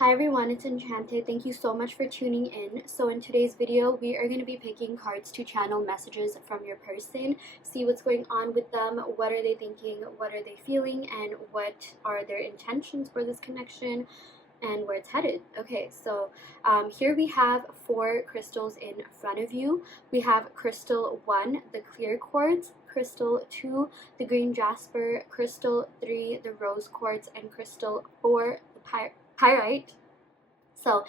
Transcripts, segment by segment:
Hi everyone, it's Enchanted. Thank you so much for tuning in. So in today's video, we are going to be picking cards to channel messages from your person, see what's going on with them, what are they thinking, what are they feeling, and what are their intentions for this connection and where it's headed. Okay, so here we have 4 crystals in front of you. We have crystal 1, the clear quartz, crystal 2, the green jasper, crystal 3, the rose quartz, and crystal 4, the pyrite. So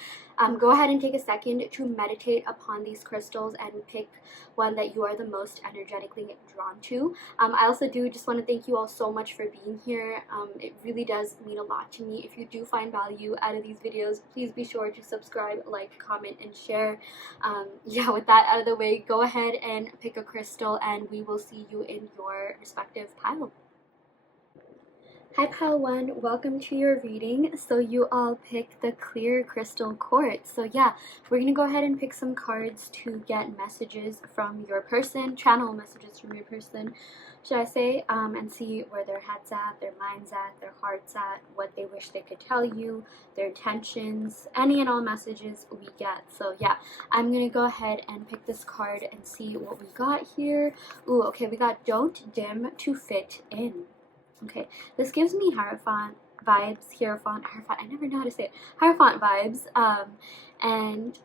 go ahead and take a second to meditate upon these crystals and pick one that you are the most energetically drawn to. I also do just want to thank you all so much for being here. It really does mean a lot to me. If you do find value out of these videos, please be sure to subscribe, like, comment, and share. Yeah, with that out of the way, go ahead and pick a crystal and we will see you in your respective pile. Hi Pile 1, welcome to your reading. So you all picked the clear crystal quartz. So yeah, we're going to go ahead and pick some cards to get messages from your person, channel messages from your person, should I say, and see where their head's at, their mind's at, their heart's at, what they wish they could tell you, their intentions, any and all messages we get. So yeah, I'm going to go ahead and pick this card and see what we got here. Ooh, okay, we got don't dim to fit in. Okay, this gives me Hierophant vibes, Hierophant, I never know how to say it, Hierophant vibes, and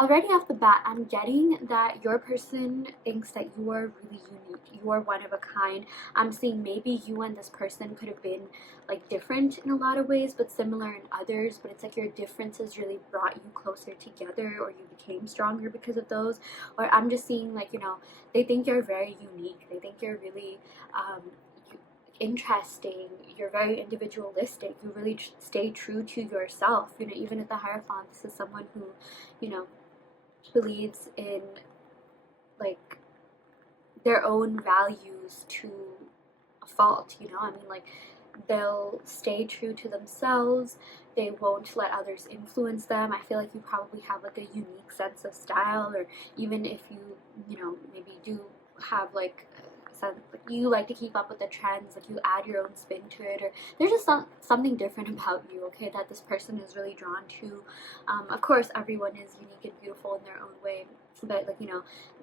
already off the bat, I'm getting that your person thinks that you are really unique, you are one of a kind. I'm seeing maybe you and this person could have been like different in a lot of ways, but similar in others, but it's like your differences really brought you closer together, or you became stronger because of those. Or I'm just seeing like, they think you're very unique, they think you're really, interesting, you're very individualistic, you really stay true to yourself. Even at the Hierophant, this is someone who, believes in like their own values to a fault. Like they'll stay true to themselves, they won't let others influence them. I feel like you probably have like a unique sense of style, or even if maybe do have like you like to keep up with the trends, like you add your own spin to it, or there's just something different about you, okay, that this person is really drawn to. Of course, everyone is unique and beautiful in their own way, but like,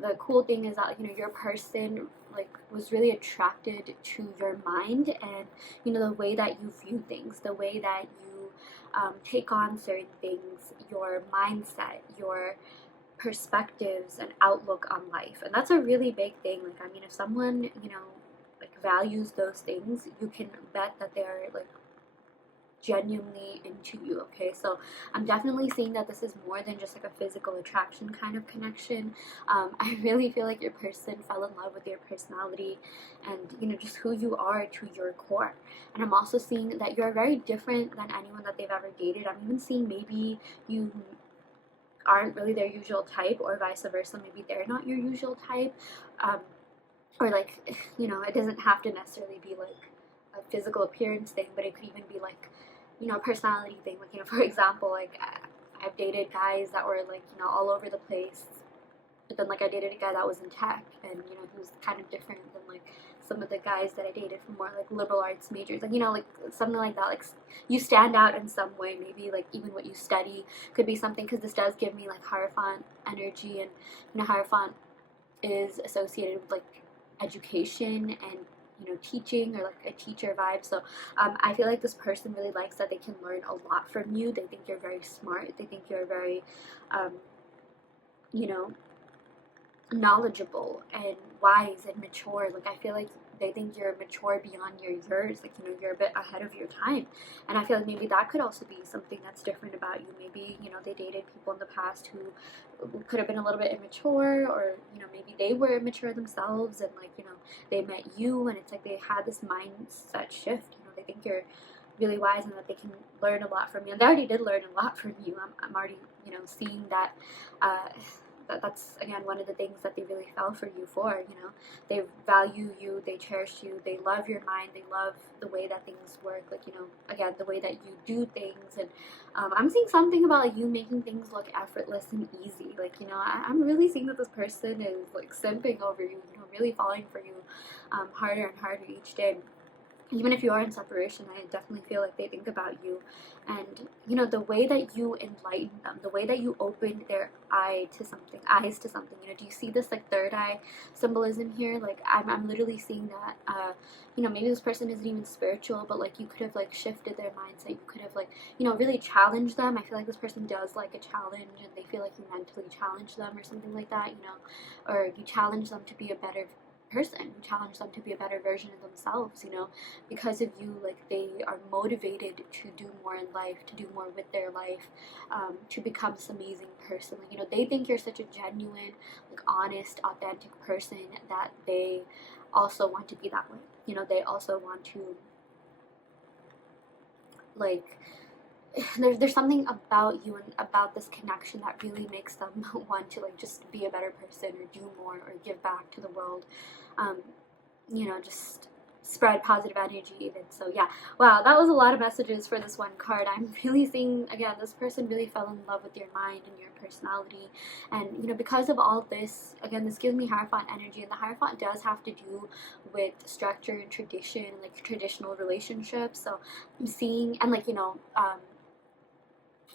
the cool thing is that your person like was really attracted to your mind, and the way that you view things, the way that you take on certain things, your mindset, your perspectives and outlook on life. And that's a really big thing. Like, if someone like values those things, you can bet that they're like genuinely into you. Okay, so I'm definitely seeing that this is more than just like a physical attraction kind of connection. I really feel like your person fell in love with your personality and just who you are to your core. And I'm also seeing that you're very different than anyone that they've ever dated. I'm even seeing maybe you aren't really their usual type, or vice versa, maybe they're not your usual type. Or like, it doesn't have to necessarily be like a physical appearance thing, but it could even be like, a personality thing. Like, for example, like I've dated guys that were like, all over the place, but then like I dated a guy that was in tech, and he was kind of different than like some of the guys that I dated from more like liberal arts majors, like like something like that. Like you stand out in some way, maybe like even what you study could be something, because this does give me like Hierophant energy, and Hierophant is associated with like education and teaching, or like a teacher vibe. So I feel like this person really likes that they can learn a lot from you. They think you're very smart, they think you're very you know knowledgeable and wise and mature. Like I feel like they think you're mature beyond your years, like you're a bit ahead of your time. And I feel like maybe that could also be something that's different about you. Maybe they dated people in the past who could have been a little bit immature, or maybe they were immature themselves, and like they met you and it's like they had this mindset shift. They think you're really wise and that they can learn a lot from you, and they already did learn a lot from you. I'm already seeing that that's again one of the things that they really fell for you for. They value you, they cherish you, they love your mind, they love the way that things work, like again, the way that you do things. And I'm seeing something about like you making things look effortless and easy. Like I'm really seeing that this person is like simping over you, really falling for you harder and harder each day. Even if you are in separation, I definitely feel like they think about you. And you know, the way that you enlighten them, the way that you open their eyes to something, you know, do you see this like third eye symbolism here? Like I'm literally seeing that, you know, maybe this person isn't even spiritual, but like you could have like shifted their mindset, you could have like, you know, really challenged them. I feel like this person does like a challenge, and they feel like you mentally challenge them or something like that, you know, or you challenge them to be a better person, you challenge them to be a better version of themselves, you know, because of you, like they are motivated to do more in life, to do more with their life, to become this amazing person. Like, you know, they think you're such a genuine, like honest, authentic person that they also want to be that way. You know, they also want to, like, there's something about you and about this connection that really makes them want to like just be a better person or do more or give back to the world. um, you know, just spread positive energy even. So yeah, wow, that was a lot of messages for this one card. I'm really seeing, again, this person really fell in love with your mind and your personality, and you know, because of all this, again, this gives me Hierophant energy, and the Hierophant does have to do with structure and tradition and like traditional relationships. So I'm seeing, and like, you know,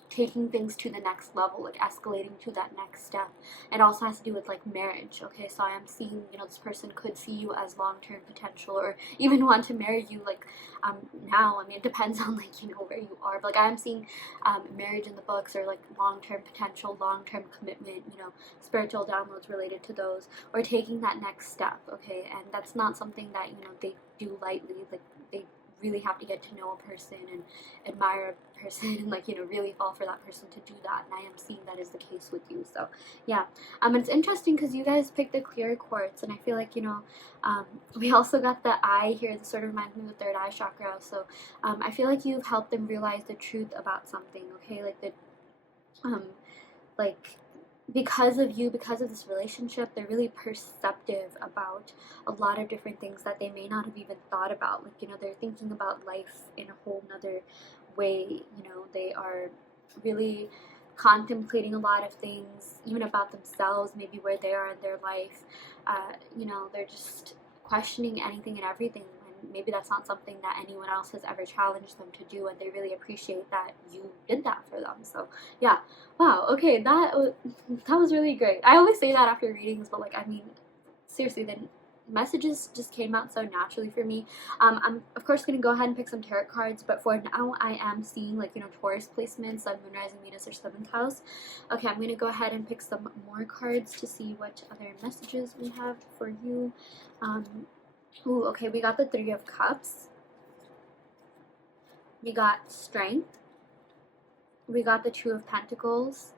taking things to the next level, like escalating to that next step. It also has to do with like marriage. Okay, so I am seeing, you know, this person could see you as long-term potential, or even want to marry you like now. I mean, it depends on like, you know, where you are, but like I'm seeing marriage in the books, or like long-term potential, long-term commitment, you know, spiritual downloads related to those, or taking that next step. Okay, and that's not something that, you know, they do lightly. Like they really have to get to know a person and admire a person and like, you know, really fall for that person to do that, and I am seeing that is the case with you. So yeah, it's interesting because you guys picked the clear quartz, and I feel like, you know, we also got the eye here. This sort of reminds me of the third eye chakra. So I feel like you've helped them realize the truth about something. Okay, like the like, because of you, because of this relationship, they're really perceptive about a lot of different things that they may not have even thought about. Like, you know, they're thinking about life in a whole nother way. You know, they are really contemplating a lot of things, even about themselves, maybe where they are in their life. You know, they're just questioning anything and everything. And maybe that's not something that anyone else has ever challenged them to do, and they really appreciate that you did that for them. So yeah, wow, okay, that was really great. I always say that after readings, but like, I mean, seriously, the messages just came out so naturally for me. I'm of course gonna go ahead and pick some tarot cards, but for now I am seeing like, you know, Taurus placements, Sun, Moon, Rising, Venus, or 7th house. Okay, I'm gonna go ahead and pick some more cards to see what other messages we have for you. Ooh, okay, we got the 3 of Cups. We got Strength. We got the 2 of Pentacles.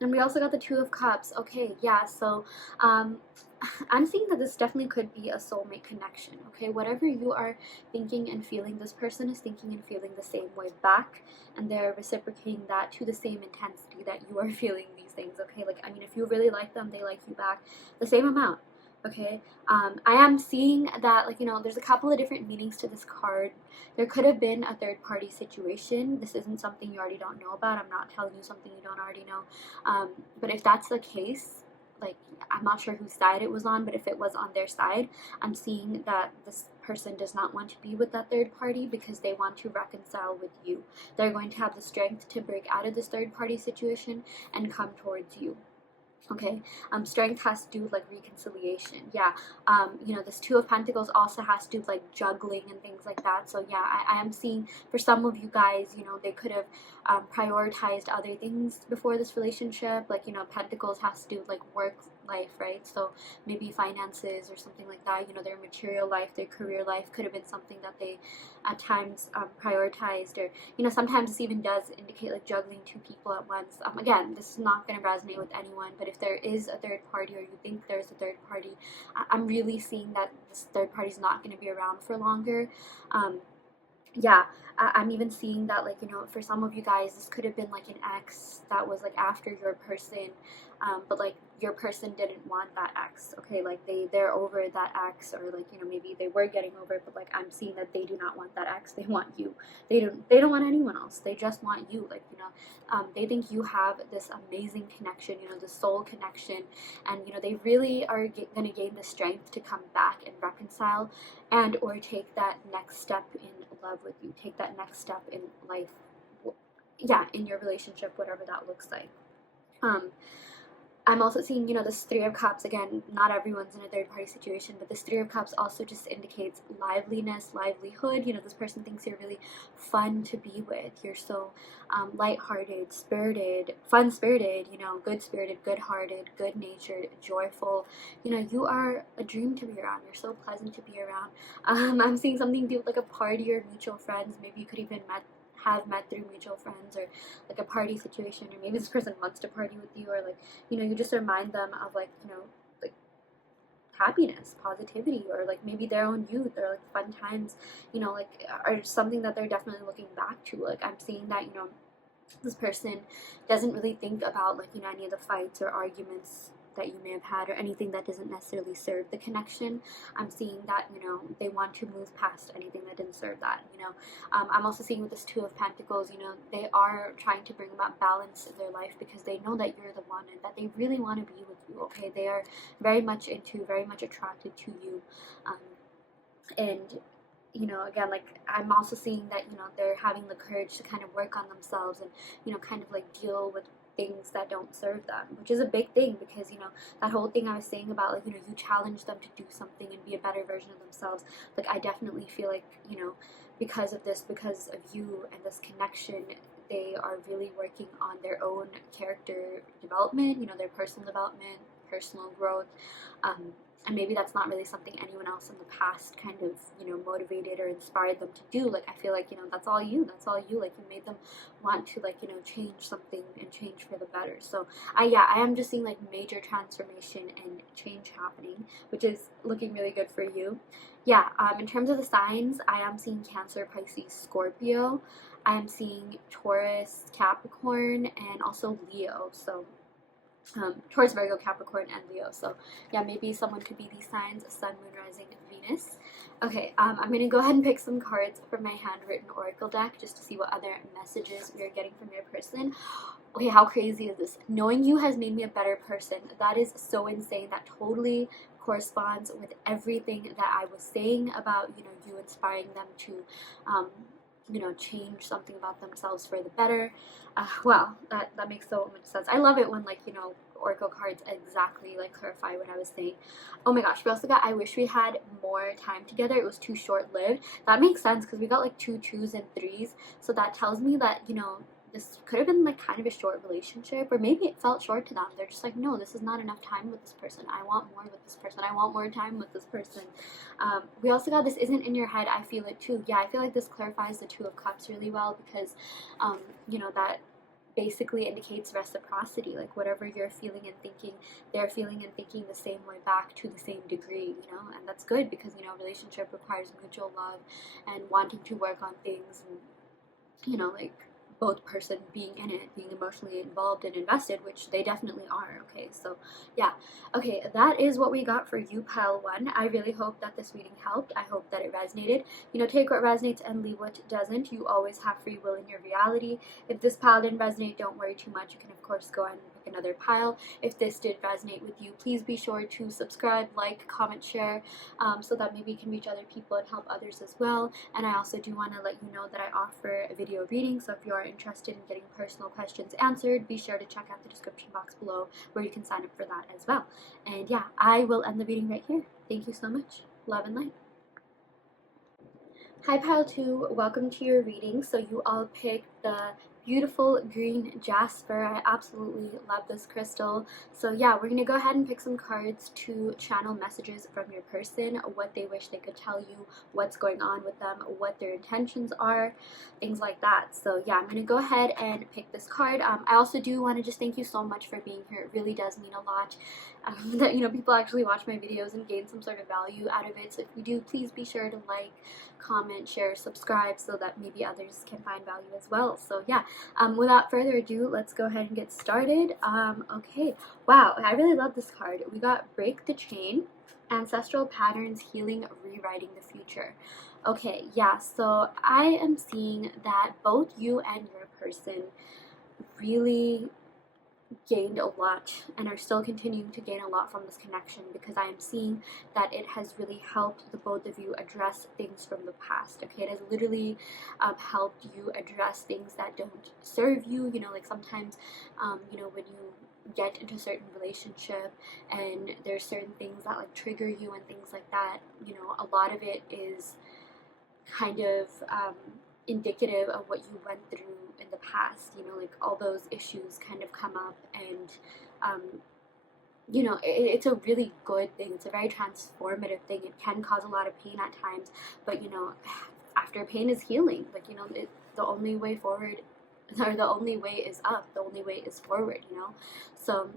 And we also got the 2 of Cups. Okay, yeah, so I'm seeing that this definitely could be a soulmate connection. Okay, whatever you are thinking and feeling, this person is thinking and feeling the same way back, and they're reciprocating that to the same intensity that you are feeling these things. Okay, like, I mean, if you really like them, they like you back the same amount. Okay, I am seeing that, like, you know, there's a couple of different meanings to this card. There could have been a third party situation. This isn't something you already don't know about. I'm not telling you something you don't already know. But if that's the case, like, I'm not sure whose side it was on, but if it was on their side, I'm seeing that this person does not want to be with that third party because they want to reconcile with you. They're going to have the strength to break out of this third party situation and come towards you. Okay, strength has to do with like reconciliation. Yeah, you know, this 2 of Pentacles also has to do with like juggling and things like that. So yeah, I am seeing for some of you guys, you know, they could have prioritized other things before this relationship. Like, you know, Pentacles has to do with like work life, right? So maybe finances or something like that. You know, their material life, their career life could have been something that they at times prioritized, or, you know, sometimes this even does indicate like juggling 2 people at once. Again, this is not going to resonate with anyone, but if there is a third party, or you think there's a third party, I'm really seeing that this third party is not going to be around for longer. Yeah, I'm even seeing that, like, you know, for some of you guys, this could have been like an ex that was like after your person, but like your person didn't want that ex. Okay, like they're over that ex, or like, you know, maybe they were getting over it, but like I'm seeing that they do not want that ex. They want you. They don't want anyone else. They just want you. Like, you know, they think you have this amazing connection, you know, the soul connection, and you know, they really are gonna gain the strength to come back and reconcile, and or take that next step in love with you, take that next step in life, yeah, in your relationship, whatever that looks like. I'm also seeing, this Three of Cups. Again, not everyone's in a third party situation, but this Three of Cups also just indicates liveliness, livelihood. This person thinks you're really fun to be with. You're so lighthearted, spirited, fun spirited, good spirited, good hearted, good natured, joyful. You are a dream to be around. You're so pleasant to be around. I'm seeing something to do with like a party or mutual friends. Maybe you could even have met through mutual friends, or like a party situation, or maybe this person wants to party with you, or like you just remind them of like like happiness, positivity, or like maybe their own youth, or like fun times, like are something that they're definitely looking back to. Like I'm seeing that this person doesn't really think about like any of the fights or arguments that you may have had, or anything that doesn't necessarily serve the connection. I'm seeing that they want to move past anything that didn't serve that. I'm also seeing with this Two of Pentacles, they are trying to bring about balance in their life, because they know that you're the one and that they really want to be with you. Okay, they are very much attracted to you, and again, like I'm also seeing that they're having the courage to kind of work on themselves, and kind of like deal with things that don't serve them, which is a big thing, because that whole thing I was saying about like you challenge them to do something and be a better version of themselves. Like I definitely feel like because of this, because of you and this connection, they are really working on their own character development, their personal development, personal growth. And maybe that's not really something anyone else in the past kind of motivated or inspired them to do. Like I feel like that's all you, like you made them want to like change something and change for the better. So I am just seeing like major transformation and change happening, which is looking really good for you. In terms of the signs, I am seeing Cancer, Pisces, Scorpio. I am seeing Taurus, Capricorn, and also Leo. So Taurus, Virgo, Capricorn, and Leo. So yeah, maybe someone could be these signs: Sun, Moon, Rising, Venus. Okay, I'm gonna go ahead and pick some cards from my handwritten oracle deck just to see what other messages we are getting from your person. Okay, how crazy is this? Knowing you has made me a better person. That is so insane. That totally corresponds with everything that I was saying about you inspiring them to change something about themselves for the better. Wow, that makes so much sense. I love it when like oracle cards exactly like clarify what I was saying. Oh my gosh, we also got I wish we had more time together. It was too short-lived. That makes sense, because we got like 2 2s and 3s. So that tells me that this could have been like kind of a short relationship, or maybe it felt short to them. They're just like, no, this is not enough time with this person. I want more with this person. I want more time with this person. We also got this isn't in your head. I feel it too. Yeah, I feel like this clarifies the Two of Cups really well, because that basically indicates reciprocity. Like whatever you're feeling and thinking, they're feeling and thinking the same way back to the same degree, and that's good, because relationship requires mutual love and wanting to work on things, and like both person being in it, being emotionally involved and invested, which they definitely are. Okay, so yeah. Okay, that is what we got for you, pile 1. I really hope that this reading helped. I hope that it resonated. Take what resonates and leave what doesn't. You always have free will in your reality. If this pile didn't resonate, don't worry too much. You can of course go ahead and pick another pile. If this did resonate with you, please be sure to subscribe, like, comment, share, so that maybe you can reach other people and help others as well. And I also do want to let you know that I offer a video reading, so if you are interested in getting personal questions answered, be sure to check out the description box below, where you can sign up for that as well. And yeah, I will end the reading right here. Thank you so much. Love and light. Hi pile 2, welcome to your reading. So you all picked the beautiful green Jasper. I absolutely love this crystal. So yeah, we're going to go ahead and pick some cards to channel messages from your person, what they wish they could tell you, what's going on with them, what their intentions are, things like that. So yeah, I'm going to go ahead and pick this card. I also do want to just thank you so much for being here. It really does mean a lot that people actually watch my videos and gain some sort of value out of it. So if you do, please be sure to like, comment, share, subscribe, so that maybe others can find value as well. So yeah, without further ado, let's go ahead and get started. Okay, wow, I really love this card. We got Break the Chain, Ancestral Patterns, Healing, Rewriting the Future. Okay, yeah, so I am seeing that both you and your person really gained a lot and are still continuing to gain a lot from this connection, because I am seeing that it has really helped the both of you address things from the past. Okay, it has literally helped you address things that don't serve you. You know, like sometimes, when you get into a certain relationship and there's certain things that like trigger you and things like that, a lot of it is kind of indicative of what you went through in the past. Like all those issues kind of come up, and it's a really good thing. It's a very transformative thing. It can cause a lot of pain at times, but after pain is healing. Like the only way forward, or the only way is up. The only way is forward. So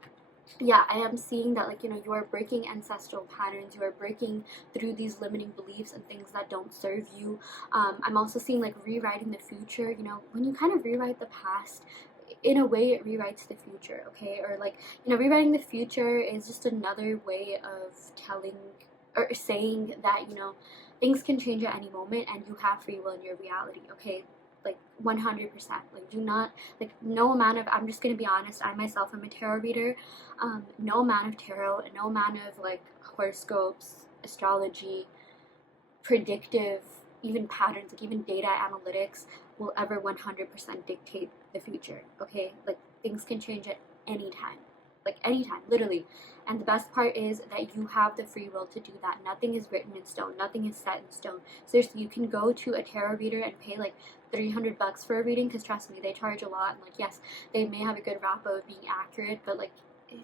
yeah, I am seeing that, like, you are breaking ancestral patterns, you are breaking through these limiting beliefs and things that don't serve you. I'm also seeing like rewriting the future. When you kind of rewrite the past, in a way it rewrites the future. Okay, or like, rewriting the future is just another way of telling or saying that things can change at any moment and you have free will in your reality. Okay, like 100%. Like, do not, like, no amount of, I'm just gonna be honest, I myself am a tarot reader. No amount of tarot and no amount of like horoscopes, astrology, predictive, even patterns, like even data analytics will ever 100% dictate the future. Okay, like things can change at any time, like anytime, literally. And the best part is that you have the free will to do that. Nothing is written in stone, nothing is set in stone. Seriously, you can go to a tarot reader and pay like $300 for a reading, because trust me, they charge a lot. And like, yes, they may have a good rap of being accurate, but like,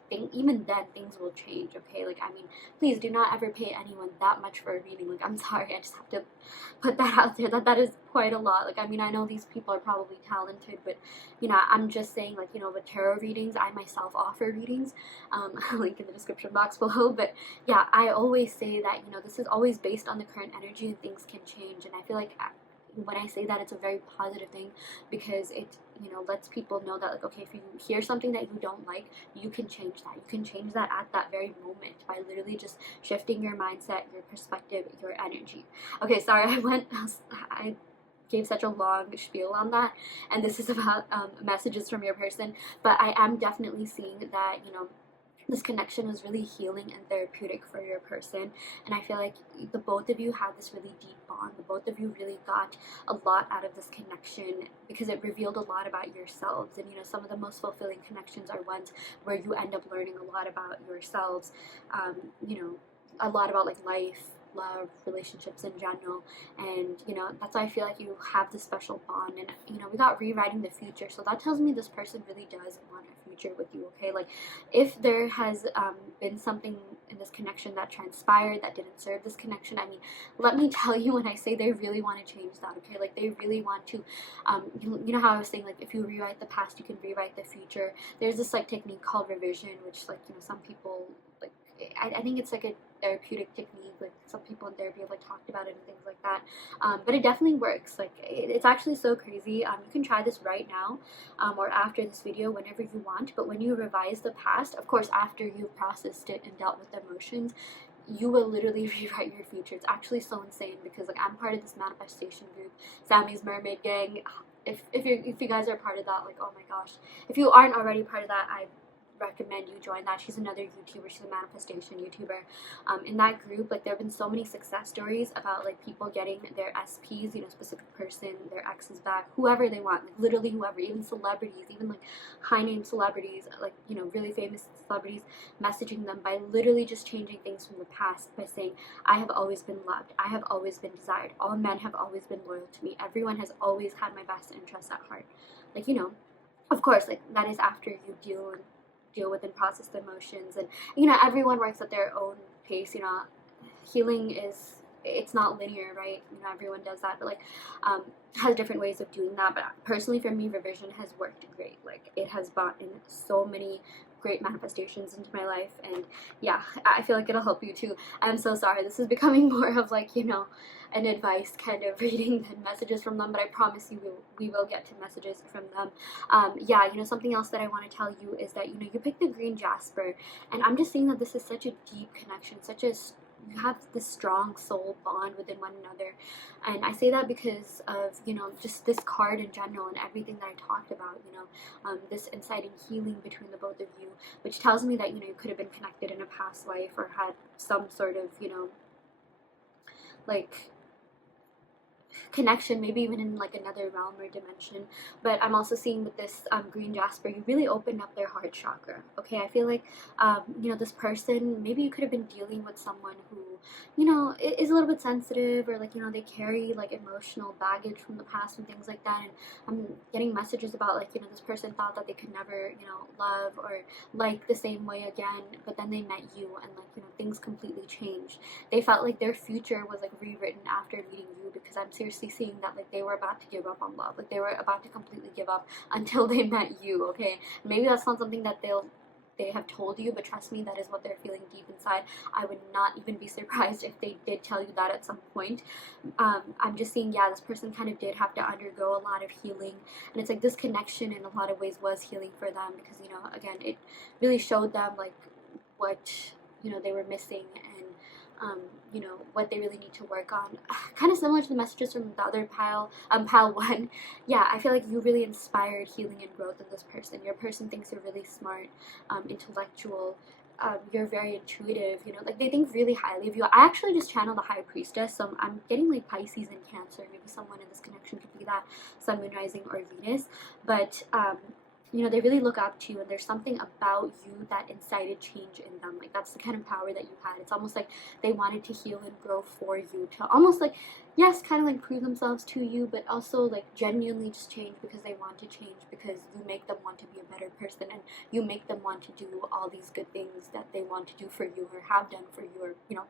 even then things will change. Okay, like, I mean, please do not ever pay anyone that much for a reading. Like, I'm sorry, I just have to put that out there, that is quite a lot. Like, I mean, I know these people are probably talented, but I'm just saying, like, with tarot readings, I myself offer readings, link in the description box below. But yeah, I always say that this is always based on the current energy and things can change. And I feel like when I say that, it's a very positive thing, because it lets people know that, like, okay, if you hear something that you don't like, you can change that. You can change that at that very moment by literally just shifting your mindset, your perspective, your energy. Okay, sorry, I gave such a long spiel on that, and this is about messages from your person. But I am definitely seeing that this connection was really healing and therapeutic for your person. And I feel like the both of you had this really deep bond. The both of you really got a lot out of this connection, because it revealed a lot about yourselves. And some of the most fulfilling connections are ones where you end up learning a lot about yourselves, a lot about like life, love, relationships in general. And that's why I feel like you have this special bond. And we got rewriting the future, so that tells me this person really does want a future with you. Okay, like if there has been something in this connection that transpired that didn't serve this connection, I mean, let me tell you, when I say they really want to change that. Okay, like they really want to how I was saying, like, if you rewrite the past, you can rewrite the future. There's this like technique called revision, which, like, some people, like, I think it's like a therapeutic technique. Like, some people in therapy have like talked about it and things like that. But it definitely works. Like, it's actually so crazy. You can try this right now, or after this video, whenever you want. But when you revise the past, of course, after you've processed it and dealt with the emotions, you will literally rewrite your future. It's actually so insane, because like, I'm part of this manifestation group, Sammy's Mermaid Gang. If you guys are part of that, like, oh my gosh, if you aren't already part of that, I recommend you join that. She's another YouTuber. She's a manifestation YouTuber. In that group, like, there have been so many success stories about like people getting their SPs, specific person, their exes back, whoever they want, like literally whoever, even celebrities, even like high name celebrities, like really famous celebrities, messaging them by literally just changing things from the past by saying, I have always been loved, I have always been desired, all men have always been loyal to me, everyone has always had my best interests at heart. Like, of course, like, that is after you deal with and process the emotions. And everyone works at their own pace. Healing it's not linear, right? Everyone does that, but like has different ways of doing that. But personally, for me, revision has worked great. Like, it has brought in so many great manifestations into my life. And yeah, I feel like it'll help you too. I'm so sorry, this is becoming more of like an advice kind of reading than messages from them, but I promise you we will get to messages from them. Yeah, something else that I want to tell you is that you picked the green Jasper, and I'm just seeing that this is such a deep connection, such a you have this strong soul bond within one another. And I say that because of, you know, just this card in general and everything that I talked about, you know, this insight and healing between the both of you, which tells me that, you know, you could have been connected in a past life or had some sort of, you know, like connection, maybe even in like another realm or dimension. But I'm also seeing with this green Jasper, you really opened up their heart chakra. Okay, I feel like you know, this person, maybe you could have been dealing with someone who, you know, is a little bit sensitive, or like, you know, they carry like emotional baggage from the past and things like that. And I'm getting messages about like, you know, this person thought that they could never, you know, love or like the same way again, but then they met you and like, you know, things completely changed. They felt like their future was like rewritten after meeting you, because I'm seriously seeing that like they were about to give up on love, like they were about to completely give up until they met you. Okay, maybe that's not something that they have told you, but trust me, that is what they're feeling deep inside. I would not even be surprised if they did tell you that at some point. I'm just seeing, yeah, this person kind of did have to undergo a lot of healing, and it's like this connection in a lot of ways was healing for them, because, you know, again, it really showed them like what, you know, they were missing, and you know, what they really need to work on. Kind of similar to the messages from the other pile one. Yeah, I feel like you really inspired healing and growth in this person. Your person thinks you're really smart, intellectual. You're very intuitive, you know, like they think really highly of you. I actually just channeled the High Priestess, so I'm getting like Pisces and Cancer. Maybe someone in this connection could be that, Sun, Moon, Rising, or Venus. But you know, they really look up to you, and there's something about you that incited change in them. Like that's the kind of power that you had. It's almost like they wanted to heal and grow for you, to almost like, yes, kind of like prove themselves to you, but also like genuinely just change because they want to change, because you make them want to be a better person, and you make them want to do all these good things that they want to do for you, or have done for you, or, you know,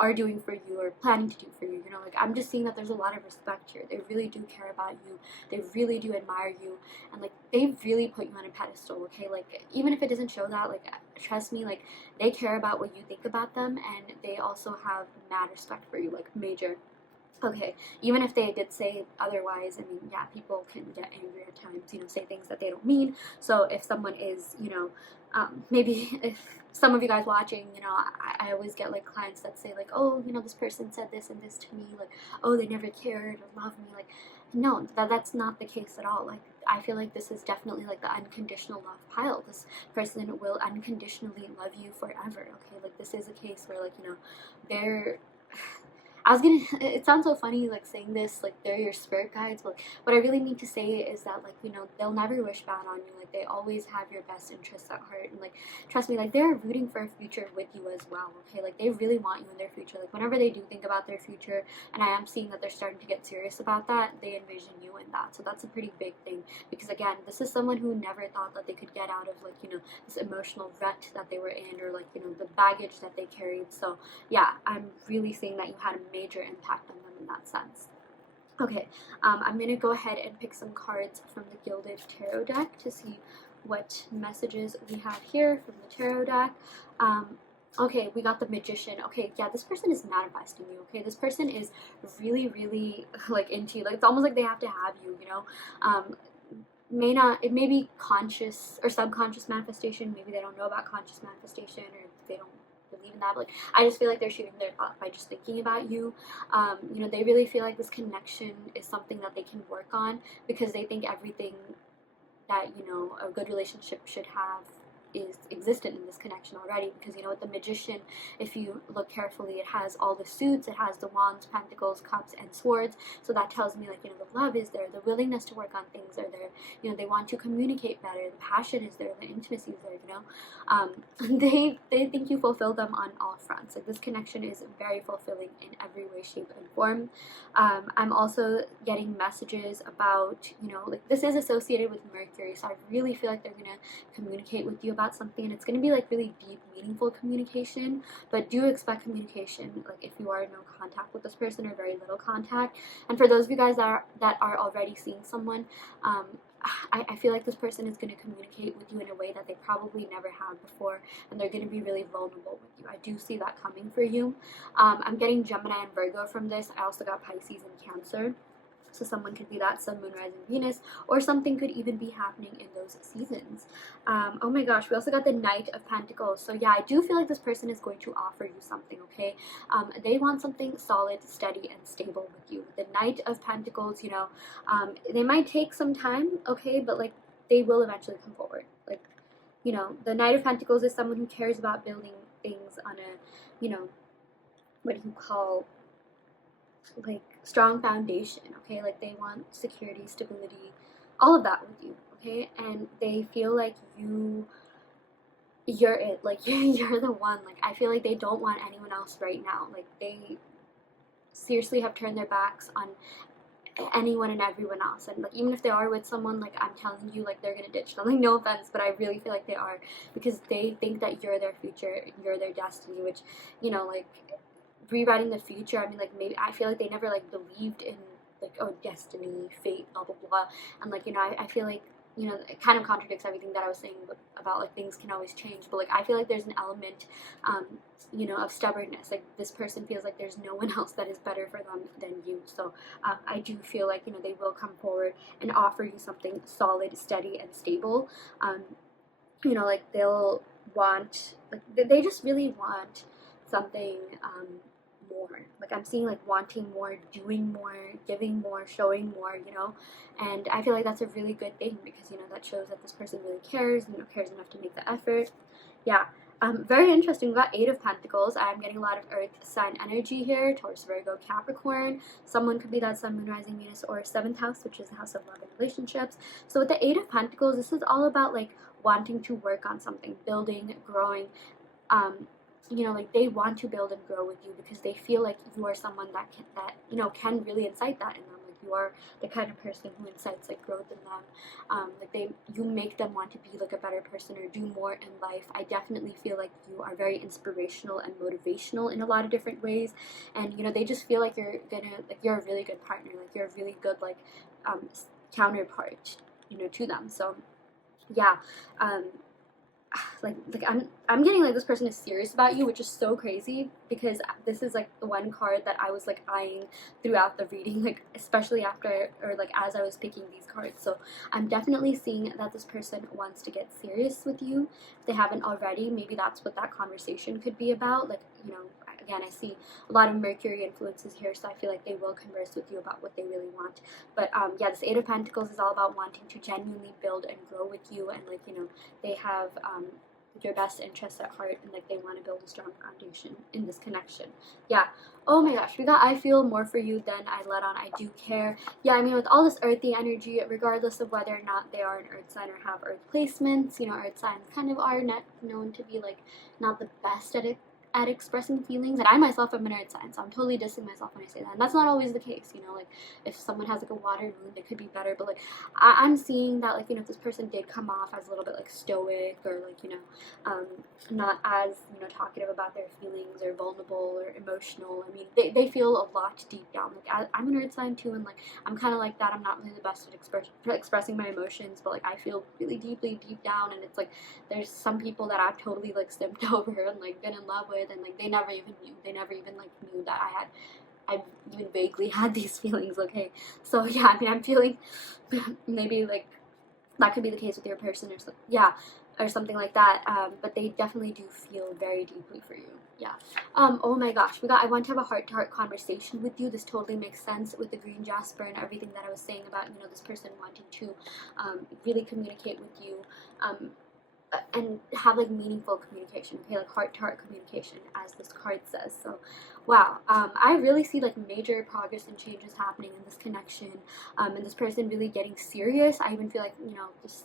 are doing for you, or planning to do for you. You know, like I'm just seeing that there's a lot of respect here. They really do care about you. They really do admire you, and like they really put you on a pedestal. Okay, like even if it doesn't show that, like trust me, like they care about what you think about them, and they also have mad respect for you, like major. Okay, even if they did say otherwise, I mean, yeah, people can get angry at times, you know, say things that they don't mean. So if someone is, you know, maybe if some of you guys watching, you know, I always get like clients that say like, oh, you know, this person said this and this to me, like, oh, they never cared or loved me. Like, no, that's not the case at all. Like, I feel like this is definitely like the unconditional love pile. This person will unconditionally love you forever. Okay, like this is a case where, like, you know, they're I was gonna, it sounds so funny like saying this, like they're your spirit guides, but what I really mean to say is that, like, you know, they'll never wish bad on you. Like they always have your best interests at heart, and like trust me, like they're rooting for a future with you as well. Okay, like they really want you in their future. Like whenever they do think about their future, and I am seeing that they're starting to get serious about that, they envision you in that. So that's a pretty big thing, because again, this is someone who never thought that they could get out of, like, you know, this emotional rut that they were in, or like, you know, the baggage that they carried. So yeah, I'm really seeing that you had a major impact on them in that sense. Okay, I'm going to go ahead and pick some cards from the Gilded Tarot deck to see what messages we have here from the Tarot deck. Okay, we got the Magician. Okay, yeah, this person is manifesting you. Okay, this person is really, really like into you. Like it's almost like they have to have you, you know. It may be conscious or subconscious manifestation. Maybe they don't know about conscious manifestation, or they don't believe in that, but like I just feel like they're shooting their thought by just thinking about you. You know, they really feel like this connection is something that they can work on, because they think everything that, you know, a good relationship should have is existent in this connection already. Because, you know, with the Magician, if you look carefully, it has all the suits, it has the wands, pentacles, cups, and swords. So that tells me, like, you know, the love is there, the willingness to work on things are there, you know, they want to communicate better, the passion is there, the intimacy is there, you know. They think you fulfill them on all fronts. Like this connection is very fulfilling in every way, shape, and form. I'm also getting messages about, you know, like this is associated with Mercury, so I really feel like they're gonna communicate with you about something, and it's going to be like really deep, meaningful communication. But do expect communication, like if you are in no contact with this person, or very little contact. And for those of you guys that are already seeing someone, I feel like this person is going to communicate with you in a way that they probably never have before, and they're going to be really vulnerable with you. I do see that coming for you. I'm getting Gemini and Virgo from this. I also got Pisces and Cancer. So someone could be that Sun, Moon, Rising, Venus, or something could even be happening in those seasons. Oh my gosh, we also got the Knight of Pentacles. So yeah, I do feel like this person is going to offer you something, okay? They want something solid, steady, and stable with you. The Knight of Pentacles, you know, they might take some time, okay? But like, they will eventually come forward. Like, you know, the Knight of Pentacles is someone who cares about building things on a, you know, what do you call, like, strong foundation, okay? Like, they want security, stability, all of that with you, okay? And they feel like you're it, like, you're the one. Like, I feel like they don't want anyone else right now. Like, they seriously have turned their backs on anyone and everyone else, and like, even if they are with someone, like, I'm telling you, like, they're gonna ditch them. Like, no offense, but I really feel like they are, because they think that you're their future, you're their destiny, which, you know, like, rewriting the future, I mean, like, maybe I feel like they never, like, believed in, like, oh, destiny, fate, blah blah blah. And like, you know, I feel like, you know, it kind of contradicts everything that I was saying about like, things can always change, but like, I feel like there's an element, you know, of stubbornness. Like, this person feels like there's no one else that is better for them than you. So I do feel like, you know, they will come forward and offer you something solid, steady, and stable. You know, like, they'll want, like, they just really want something more. Like, I'm seeing, like, wanting more, doing more, giving more, showing more, you know. And I feel like that's a really good thing, because, you know, that shows that this person really cares, you know, cares enough to make the effort. Yeah. Very interesting. We got Eight of Pentacles. I'm getting a lot of Earth sign energy here. Taurus, Virgo, Capricorn. Someone could be that Sun, Moon, Rising, Venus, or 7th house, which is the house of love and relationships. So with the Eight of Pentacles, this is all about, like, wanting to work on something, building, growing. You know, like, they want to build and grow with you, because they feel like you are someone that you know, can really incite that in them. Like, you are the kind of person who incites, like, growth in them. Like, you make them want to be, like, a better person or do more in life. I definitely feel like you are very inspirational and motivational in a lot of different ways, and, you know, they just feel like you're a really good partner, like, you're a really good, like, counterpart, you know, to them. So yeah. Like, I'm getting like, this person is serious about you, which is so crazy, because this is like the one card that I was like eyeing throughout the reading, like, especially after, or like, as I was picking these cards. So I'm definitely seeing that this person wants to get serious with you. If they haven't already, maybe that's what that conversation could be about. Like, you know, again, I see a lot of Mercury influences here, so I feel like they will converse with you about what they really want. But yeah, this Eight of Pentacles is all about wanting to genuinely build and grow with you, and like, you know, they have your best interests at heart, and like, they want to build a strong foundation in this connection. Yeah. Oh my gosh, we got I feel more for you than I let on. I do care. Yeah, I mean, with all this earthy energy, regardless of whether or not they are an earth sign or have earth placements, you know, earth signs kind of are not known to be like, not the best at expressing feelings, and I myself am an earth sign, so I'm totally dissing myself when I say that, and that's not always the case, you know. Like, if someone has like a water moon, it could be better, but like, I'm seeing that, like, you know, if this person did come off as a little bit like stoic, or like, you know, not as, you know, talkative about their feelings, or vulnerable or emotional, I mean, they feel a lot deep down. Like, I'm an earth sign too, and like, I'm kind of like that. I'm not really the best at expressing my emotions, but like, I feel really deeply deep down, and it's like, there's some people that I've totally like simped over and like been in love with, and like, they never even like knew that I even vaguely had these feelings, okay? So yeah, I mean, I'm feeling maybe like that could be the case with your person, or something, yeah, or something like that. But they definitely do feel very deeply for you. Yeah. Oh my gosh, I want to have a heart-to-heart conversation with you. This totally makes sense with the green Jasper and everything that I was saying about, you know, this person wanting to really communicate with you. And have like meaningful communication, okay, like heart-to-heart communication, as this card says. So wow, I really see like major progress and changes happening in this connection, and this person really getting serious. I even feel like, you know, this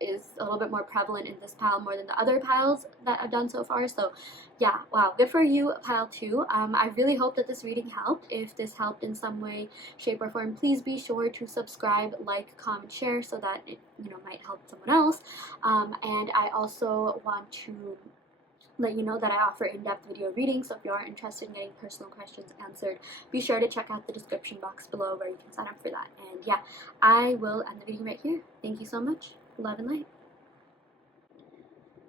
is a little bit more prevalent in this pile more than the other piles that I've done so far. So yeah, wow, good for you, pile 2. I really hope that this reading helped. If this helped in some way, shape, or form, please be sure to subscribe, like, comment, share, so that it, you know, might help someone else. And I also want to let you know that I offer in-depth video readings, so if you are interested in getting personal questions answered, be sure to check out the description box below where you can sign up for that. And yeah, I will end the video right here. Thank you so much. Love and light.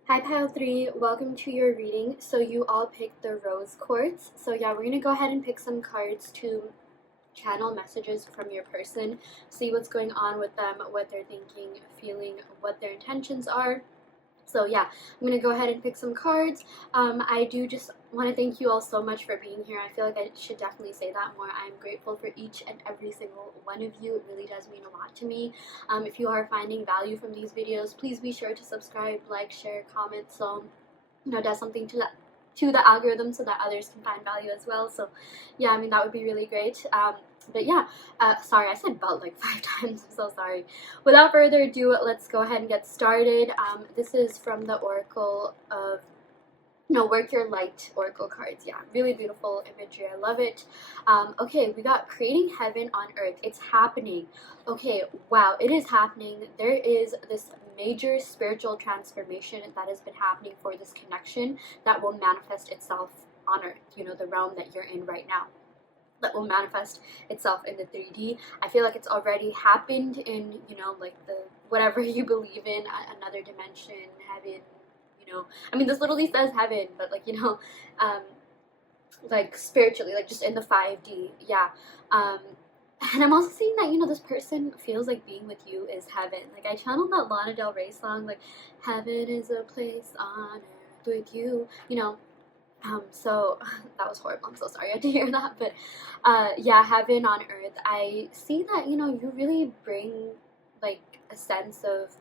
Hi pile 3, welcome to your reading. So you all picked the rose quartz. So yeah, we're going to go ahead and pick some cards to channel messages from your person, see what's going on with them, what they're thinking, feeling, what their intentions are. So yeah, I'm gonna go ahead and pick some cards. I do just want to thank you all so much for being here. I feel like I should definitely say that more. I'm grateful for each and every single one of you. It really does mean a lot to me. If you are finding value from these videos, please be sure to subscribe, like, share, comment, so does something to the algorithm so that others can find value as well. So yeah, I mean, that would be really great. But yeah, sorry, I said but like 5 times. I'm so sorry. Without further ado, let's go ahead and get started. This is from the Oracle of Work Your Light Oracle cards. Yeah, really beautiful imagery. I love it. Okay, we got creating heaven on earth. It's happening. Okay, wow, it is happening. There is this major spiritual transformation that has been happening for this connection that will manifest itself on earth, the realm that you're in right now, that will manifest itself in the 3D. I feel like it's already happened in, like the whatever you believe in, another dimension, heaven. I mean, this literally says heaven, but like, like spiritually, like just in the 5D. Yeah. And I'm also seeing that, this person feels like being with you is heaven. Like, I channeled that Lana Del Rey song, like, heaven is a place on earth with you, so that was horrible. I'm so sorry I had to hear that. But yeah, heaven on earth. I see that, you really bring like a sense of,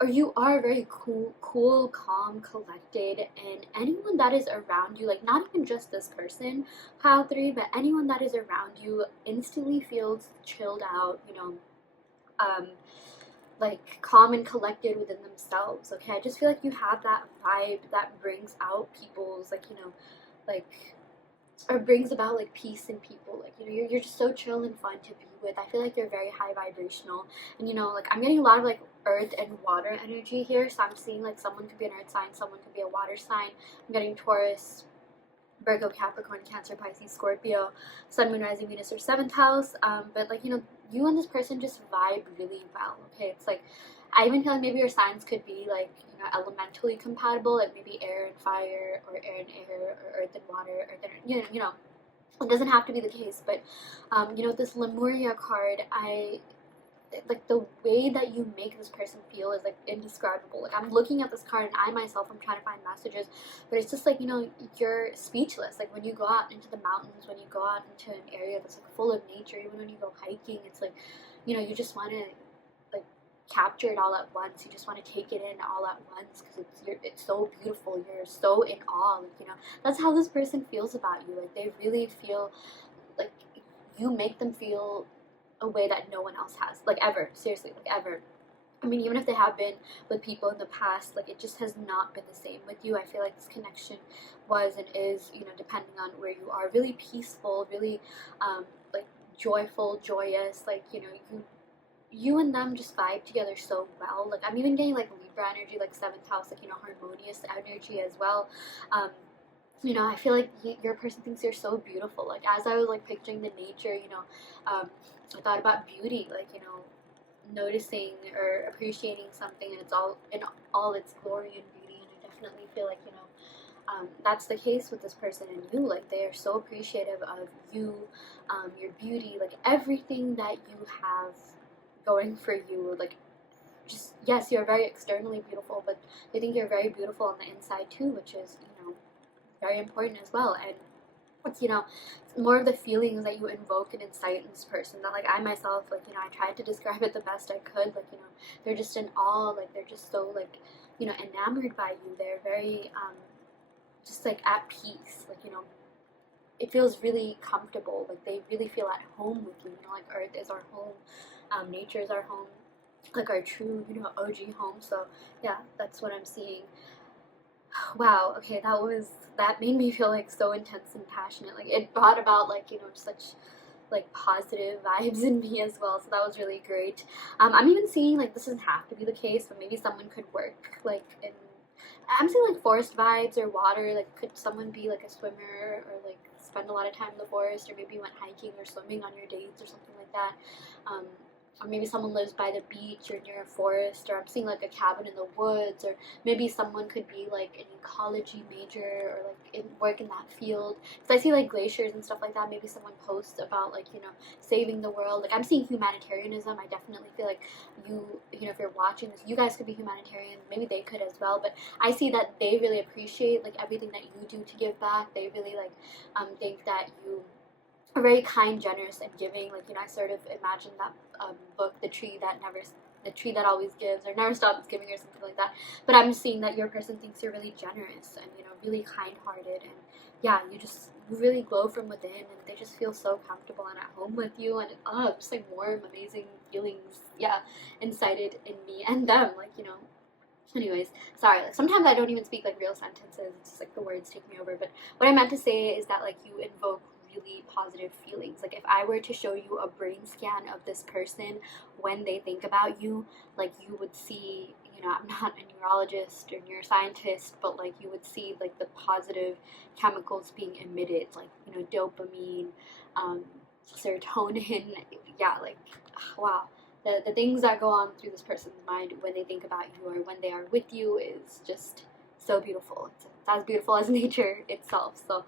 or you are very cool, calm, collected, and anyone that is around you, like not even just this person, pile 3, but anyone that is around you instantly feels chilled out, um, like calm and collected within themselves. Okay, I just feel like you have that vibe that brings out people's like or brings about like peace in people. Like, you're just so chill and fun to be with. I feel like you're very high vibrational, and like I'm getting a lot of like earth and water energy here. So I'm seeing like someone could be an earth sign, someone could be a water sign. I'm getting Taurus, Virgo, Capricorn, Cancer, Pisces, Scorpio, Sun, Moon, Rising, Venus, or 7th house. But like, you and this person just vibe really well. Okay, it's like I even feel like maybe your signs could be like, elementally compatible, like maybe air and fire, or air and air, or earth and water, or it doesn't have to be the case. But this Lemuria card, I like the way that you make this person feel is like indescribable. Like, I'm looking at this card and I myself, I'm trying to find messages, but it's just like, you're speechless. Like, when you go out into the mountains, when you go out into an area that's like full of nature, even when you go hiking, it's like, you just want to like capture it all at once. You just want to take it in all at once because it's so beautiful. You're so in awe. Like, that's how this person feels about you. Like, they really feel like you make them feel a way that no one else has, like ever. Seriously, like ever. I mean, even if they have been with people in the past, like it just has not been the same with you. I feel like this connection was and is, depending on where you are, really peaceful, really like joyful, joyous. Like, you and them just vibe together so well. Like, I'm even getting like Libra energy, like 7th house, like, harmonious energy as well. I feel like your person thinks you're so beautiful. Like, as I was like picturing the nature, I thought about beauty, like, noticing or appreciating something and it's all in all its glory and beauty. And I definitely feel like, that's the case with this person and you. Like, they are so appreciative of you, your beauty, like everything that you have going for you. Like, just, yes, you're very externally beautiful, but they think you're very beautiful on the inside too, which is, very important as well. And it's, more of the feelings that you invoke and incite in this person that, like, I myself, like, I tried to describe it the best I could. Like, they're just in awe. Like, they're just so, like, enamored by you. They're very just like at peace. Like, it feels really comfortable. Like, they really feel at home with you. Like, earth is our home, nature is our home, like our true, OG home. So yeah, that's what I'm seeing. Wow, okay, that made me feel like so intense and passionate. Like, it brought about like, such like positive vibes in me as well. So that was really great. I'm even seeing like this doesn't have to be the case, but maybe someone could work like in, I'm seeing like forest vibes or water. Like, could someone be like a swimmer or like spend a lot of time in the forest, or maybe you went hiking or swimming on your dates or something like that. or maybe someone lives by the beach or near a forest, or I'm seeing like a cabin in the woods, or maybe someone could be like an ecology major or like work in that field. Because I see like glaciers and stuff like that. Maybe someone posts about like, you know, saving the world. Like I'm seeing humanitarianism. I definitely feel like you know, if you're watching this, you guys could be humanitarian. Maybe they could as well. But I see that they really appreciate like everything that you do to give back. They really like think that you are very kind, generous, and giving. Like, you know, I sort of imagine that book, the tree that always gives or never stops giving, or something like that. But I'm just seeing that your person thinks you're really generous and, you know, really kind-hearted, and yeah, you really glow from within, and they just feel so comfortable and at home with you, and just like warm, amazing feelings, yeah, incited in me and them, like, you know. Anyways, sorry, like sometimes I don't even speak like real sentences, it's just like the words take me over. But what I meant to say is that like you invoke really positive feelings. Like if I were to show you a brain scan of this person when they think about you, like you would see, you know, I'm not a neurologist or neuroscientist, but like you would see like the positive chemicals being emitted, like, you know, dopamine, serotonin, yeah, like wow, the things that go on through this person's mind when they think about you or when they are with you is just so beautiful. It's as beautiful as nature itself. So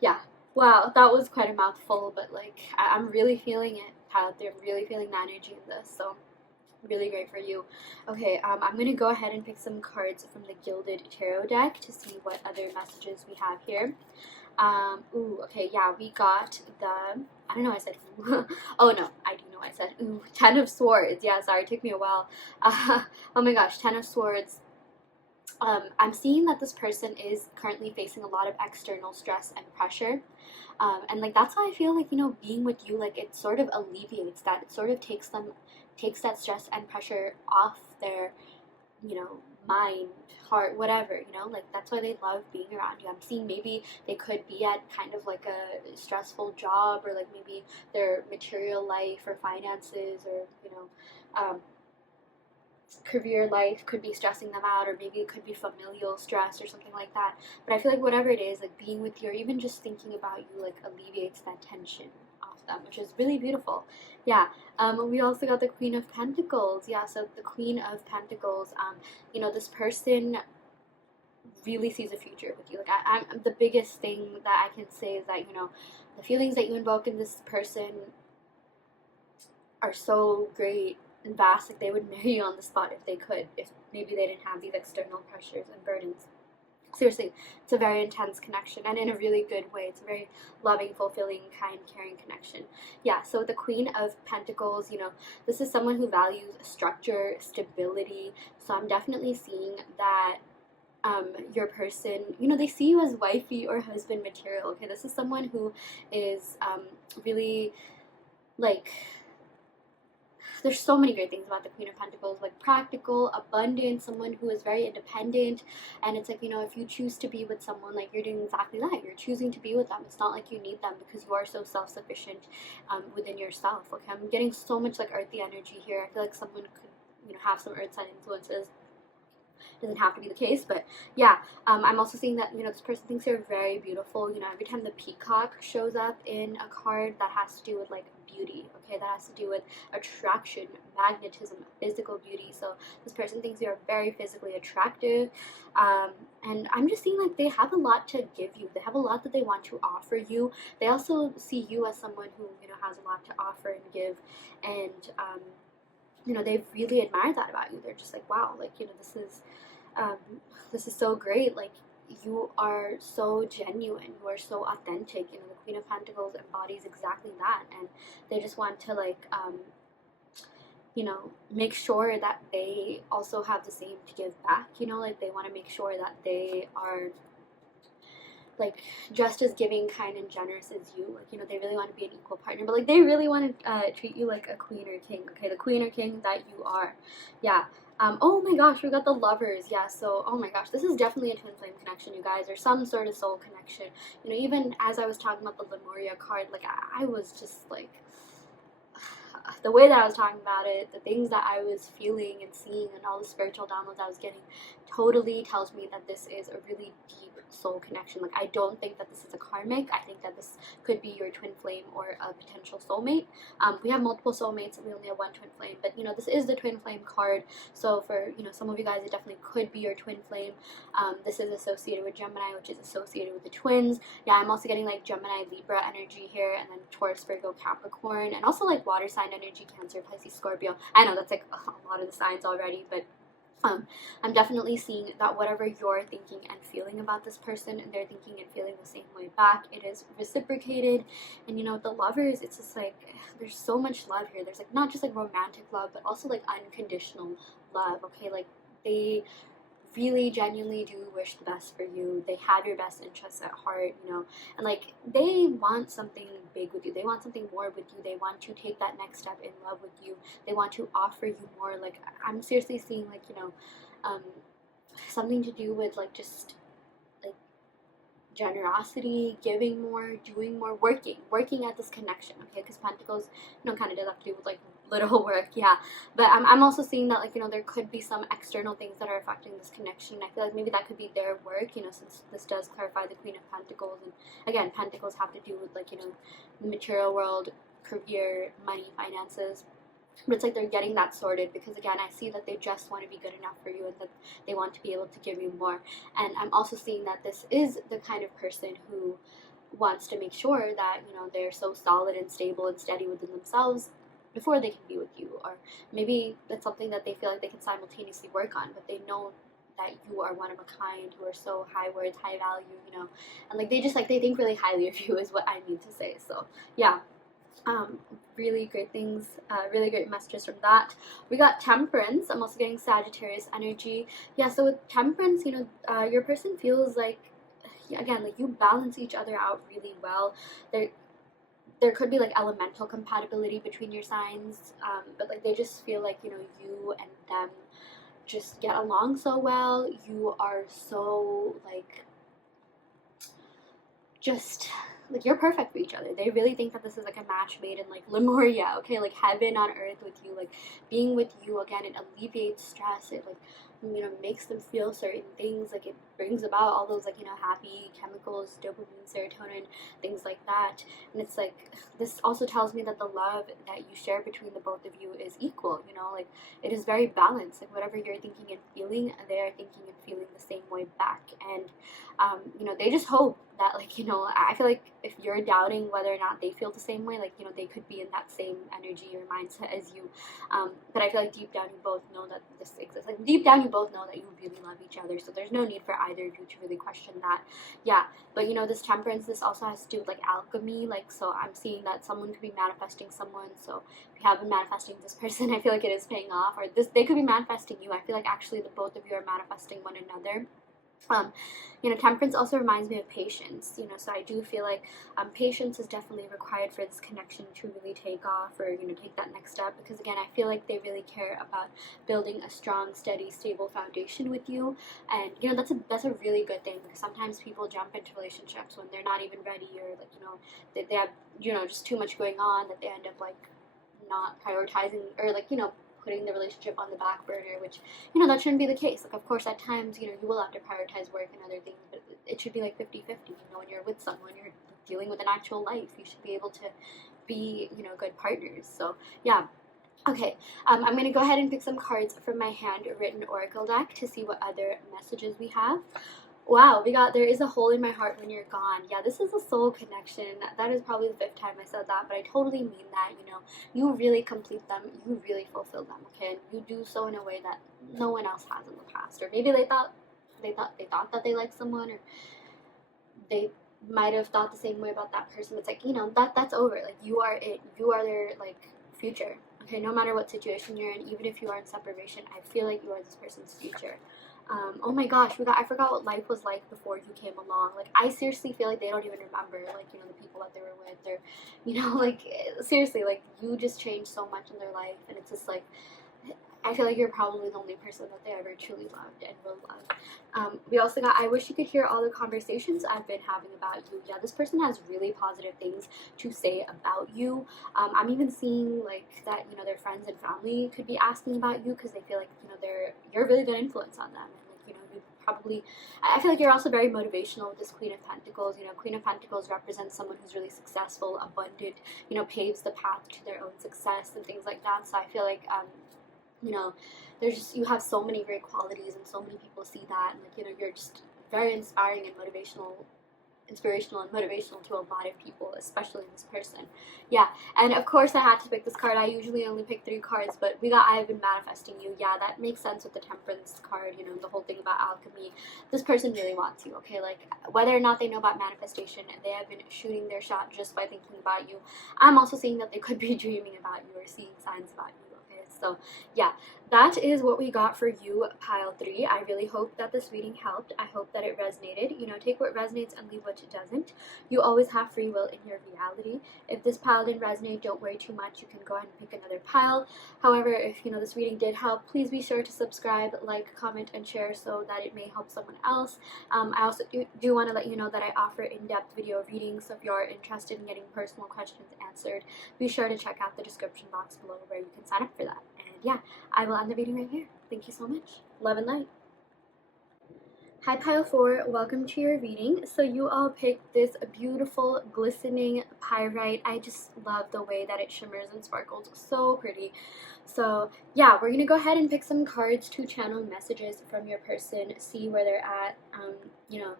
yeah, wow, that was quite a mouthful, but like I'm really feeling it. How they're really feeling the energy in this. So really great for you. Okay, I'm gonna go ahead and pick some cards from the Gilded Tarot deck to see what other messages we have here. Ooh, okay, yeah, we got the, I don't know, I said ooh. Oh no, I do know I said ooh, 10 of Swords. Yeah, sorry, it took me a while. Oh my gosh, 10 of Swords. I'm seeing that this person is currently facing a lot of external stress and pressure. And like that's how I feel like, you know, being with you, like it sort of alleviates that. It sort of takes that stress and pressure off their, you know, mind, heart, whatever, you know, like that's why they love being around you. I'm seeing maybe they could be at kind of like a stressful job, or like maybe their material life or finances, or, you know, career life could be stressing them out, or maybe it could be familial stress or something like that. But I feel like whatever it is, like being with you or even just thinking about you, like alleviates that tension off them, which is really beautiful. Yeah. We also got the Queen of Pentacles. Yeah, so the Queen of Pentacles, you know, this person really sees a future with you. Like I'm the biggest thing that I can say is that, you know, the feelings that you invoke in this person are so great and vast. Like they would marry you on the spot if they could, if maybe they didn't have these external pressures and burdens. Seriously, it's a very intense connection, and in a really good way. It's a very loving, fulfilling, kind, caring connection. Yeah, so the Queen of Pentacles, you know, this is someone who values structure, stability. So I'm definitely seeing that your person, you know, they see you as wifey or husband material. Okay, this is someone who is really like, there's so many great things about the Queen of Pentacles, like practical, abundant, someone who is very independent. And it's like, you know, if you choose to be with someone, like you're doing exactly that. You're choosing to be with them. It's not like you need them, because you are so self-sufficient within yourself. Okay, I'm getting so much like earthy energy here. I feel like someone could, you know, have some earth sign influences. Doesn't have to be the case, but yeah, I'm also seeing that, you know, this person thinks you're very beautiful. You know, every time the peacock shows up in a card, that has to do with like beauty. Okay, that has to do with attraction, magnetism, physical beauty. So this person thinks you're very physically attractive, and I'm just seeing like they have a lot to give you. They have a lot that they want to offer you. They also see you as someone who, you know, has a lot to offer and give, and you know, they really admire that about you. They're just like, wow, like, you know, this is so great. Like, you are so genuine. You are so authentic. You know, the Queen of Pentacles embodies exactly that, and they just want to like, you know, make sure that they also have the same to give back. You know, like they want to make sure that they are like just as giving, kind, and generous as you. Like, you know, they really want to be an equal partner, but like they really want to treat you like a queen or king. Okay, the queen or king that you are. Yeah. Oh my gosh, we got the Lovers. Yeah, so oh my gosh, this is definitely a twin flame connection, you guys, or some sort of soul connection. You know, even as I was talking about the Lemuria card, like I was just like, the way that I was talking about it, the things that I was feeling and seeing, and all the spiritual downloads I was getting, totally tells me that this is a really deep soul connection. Like, I don't think that this is a karmic. I think that this could be your twin flame or a potential soulmate. We have multiple soulmates, and we only have one twin flame, but this is the twin flame card. So for some of you guys, it definitely could be your twin flame. This is associated with Gemini, which is associated with the twins. Yeah, I'm also getting like Gemini, Libra energy here, and then Taurus, Virgo, Capricorn, and also like water sign energy, Cancer, Pisces, Scorpio. I know that's like a lot of the signs already, but I'm definitely seeing that whatever you're thinking and feeling about this person, and they're thinking and feeling the same way back, it is reciprocated. And the lovers, it's just like there's so much love here. There's like not just like romantic love, but also like unconditional love. Okay, like they really genuinely do wish the best for you. They have your best interests at heart, and like they want something big with you. They want something more with you. They want to take that next step in love with you. They want to offer you more. Like, I'm seriously seeing like something to do with like just like generosity, giving more, doing more, working at this connection. Okay, because Pentacles kind of does have to do with like literal work, yeah. But I'm also seeing that like there could be some external things that are affecting this connection. I feel like maybe that could be their work, since this does clarify the Queen of Pentacles, and again, Pentacles have to do with like the material world, career, money, finances. But it's like they're getting that sorted, because again, I see that they just want to be good enough for you, and that they want to be able to give you more. And I'm also seeing that this is the kind of person who wants to make sure that they're so solid and stable and steady within themselves before they can be with you. Or maybe that's something that they feel like they can simultaneously work on, but they know that you are one of a kind, who are so high worth, high value, and like they just like they think really highly of you is what I mean to say. So yeah, really great things, really great messages from that. We got Temperance. I'm also getting Sagittarius energy. Yeah, so with Temperance, your person feels like, again, like you balance each other out really well. There could be like elemental compatibility between your signs, but like they just feel like you and them just get along so well. You are so like just like you're perfect for each other. They really think that this is like a match made in like Lemuria, okay, like heaven on earth with you. Like being with you, again, it alleviates stress. It like makes them feel certain things. Like it brings about all those like happy chemicals, dopamine, serotonin, things like that. And it's like this also tells me that the love that you share between the both of you is equal. Like it is very balanced. Like whatever you're thinking and feeling, they are thinking and feeling the same way back. And they just hope that like I feel like if you're doubting whether or not they feel the same way, like they could be in that same energy or mindset as you, but I feel like deep down you both know that this exists. Like deep down you both know that you really love each other, so there's no need for either of you to really question that. Yeah, but this Temperance, this also has to do with like alchemy. Like, so I'm seeing that someone could be manifesting someone. So if you have been manifesting this person, I feel like it is paying off. Or they could be manifesting you. I feel like actually the both of you are manifesting one another. Temperance also reminds me of patience, so I do feel like patience is definitely required for this connection to really take off, or take that next step, because again, I feel like they really care about building a strong, steady, stable foundation with you. And that's a really good thing, because sometimes people jump into relationships when they're not even ready, or like they have just too much going on, that they end up like not prioritizing, or like putting the relationship on the back burner, which that shouldn't be the case. Like, of course, at times you will have to prioritize work and other things, but it should be like 50-50. When you're with someone, you're dealing with an actual life. You should be able to be good partners. So yeah. Okay, I'm going to go ahead and pick some cards from my handwritten oracle deck to see what other messages we have. Wow, we got there is a hole in my heart when you're gone. Yeah, this is a soul connection. That is probably the 5th time I said that, but I totally mean that. You really complete them, you really fulfill them, okay? And you do so in a way that no one else has in the past. Or maybe they thought that they liked someone, or they might have thought the same way about that person. It's like, that's over. Like, you are it. You are their like future. Okay, no matter what situation you're in, even if you are in separation, I feel like you are this person's future. Oh my gosh, I forgot what life was like before you came along. Like, I seriously feel like they don't even remember, like, the people that they were with, or, like, seriously, like, you just changed so much in their life, and it's just, like, I feel like you're probably the only person that they ever truly loved and will love. We also got, I wish you could hear all the conversations I've been having about you. Yeah, this person has really positive things to say about you. I'm even seeing like that, you know, their friends and family could be asking about you because they feel like, you know, you're a really good influence on them. And like, you know, you probably, I feel like you're also very motivational with this Queen of Pentacles. You know, Queen of Pentacles represents someone who's really successful, abundant, you know, paves the path to their own success and things like that. So I feel like, you know, you have so many great qualities and so many people see that, and like, you know, you're just very inspiring and inspirational and motivational to a lot of people, especially this person. Yeah, and of course I had to pick this card. I usually only pick 3 cards, but we got, I have been manifesting you. Yeah, that makes sense with the Temperance card, you know, the whole thing about alchemy. This person really wants you, okay? Like, whether or not they know about manifestation, they have been shooting their shot just by thinking about you. I'm also seeing that they could be dreaming about you or seeing signs about you. So yeah, that is what we got for you, pile 3. I really hope that this reading helped. I hope that it resonated. You know, take what resonates and leave what doesn't. You always have free will in your reality. If this pile didn't resonate, don't worry too much. You can go ahead and pick another pile. However, if, you know, this reading did help, please be sure to subscribe, like, comment, and share so that it may help someone else. I also do want to let you know that I offer in-depth video readings, so if you're interested in getting personal questions answered, be sure to check out the description box below where you can sign up for that. And yeah, I will end the reading right here. Thank you so much. Love and light. Hi pile 4, welcome to your reading. So you all picked this beautiful glistening pyrite. I just love the way that it shimmers and sparkles, so pretty. So yeah, we're gonna go ahead and pick some cards to channel messages from your person, see where they're at, you know,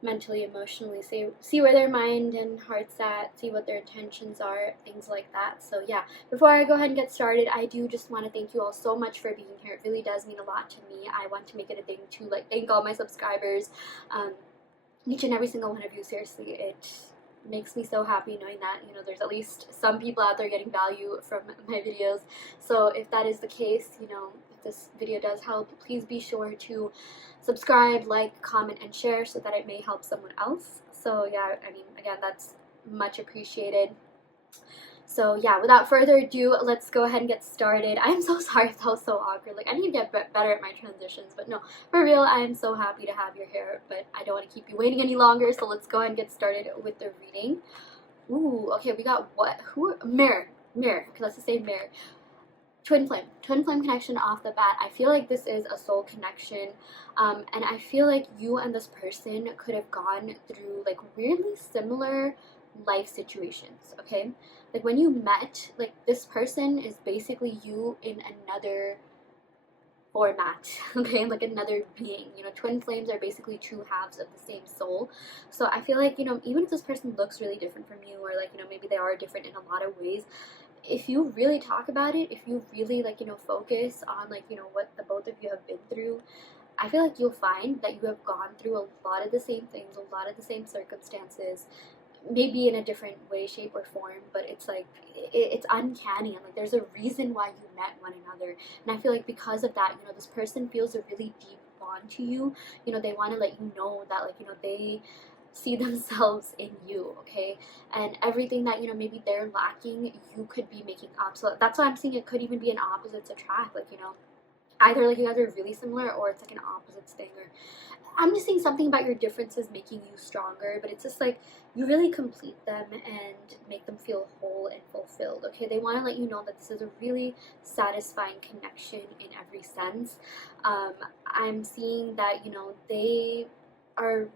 mentally, emotionally, see where their mind and heart's at, see what their intentions are, things like that. So yeah, before I go ahead and get started, I do just want to thank you all so much for being here. It really does mean a lot to me. I want to make it a thing to like thank all my subscribers, each and every single one of you. Seriously, it makes me so happy knowing that, you know, there's at least some people out there getting value from my videos. So if that is the case, you know, if this video does help, please be sure to subscribe, like, comment, and share so that it may help someone else. So yeah, I mean, again, that's much appreciated. So yeah, without further ado, let's go ahead and get started. I am so sorry that was so awkward. Like, I need to get better at my transitions, but no, for real, I am so happy to have your hair, but I don't want to keep you waiting any longer, so let's go ahead and get started with the reading. Ooh, okay, we got what? Mirror, okay, let's just say mirror. Twin flame connection off the bat. I feel like this is a soul connection, and I feel like you and this person could have gone through like weirdly similar life situations, okay? Like when you met, like this person is basically you in another format, okay, like another being. You know, twin flames are basically two halves of the same soul. So I feel like, you know, even if this person looks really different from you, or like, you know, maybe they are different in a lot of ways, if you really talk about it, if you really like, you know, focus on like, you know, what the both of you have been through, I feel like you'll find that you have gone through a lot of the same things, a lot of the same circumstances, maybe in a different way, shape, or form, but it's like it's uncanny, and like there's a reason why you met one another. And I feel like because of that, you know, this person feels a really deep bond to you. You know, they want to let you know that, like, you know, they see themselves in you, okay? And everything that, you know, maybe they're lacking, you could be making up. So that's why I'm saying it could even be an opposites attract, like, you know, either like you guys are really similar or it's like an opposites thing, or I'm just seeing something about your differences making you stronger, but it's just like you really complete them and make them feel whole and fulfilled, okay? They want to let you know that this is a really satisfying connection in every sense. I'm seeing that, you know, they are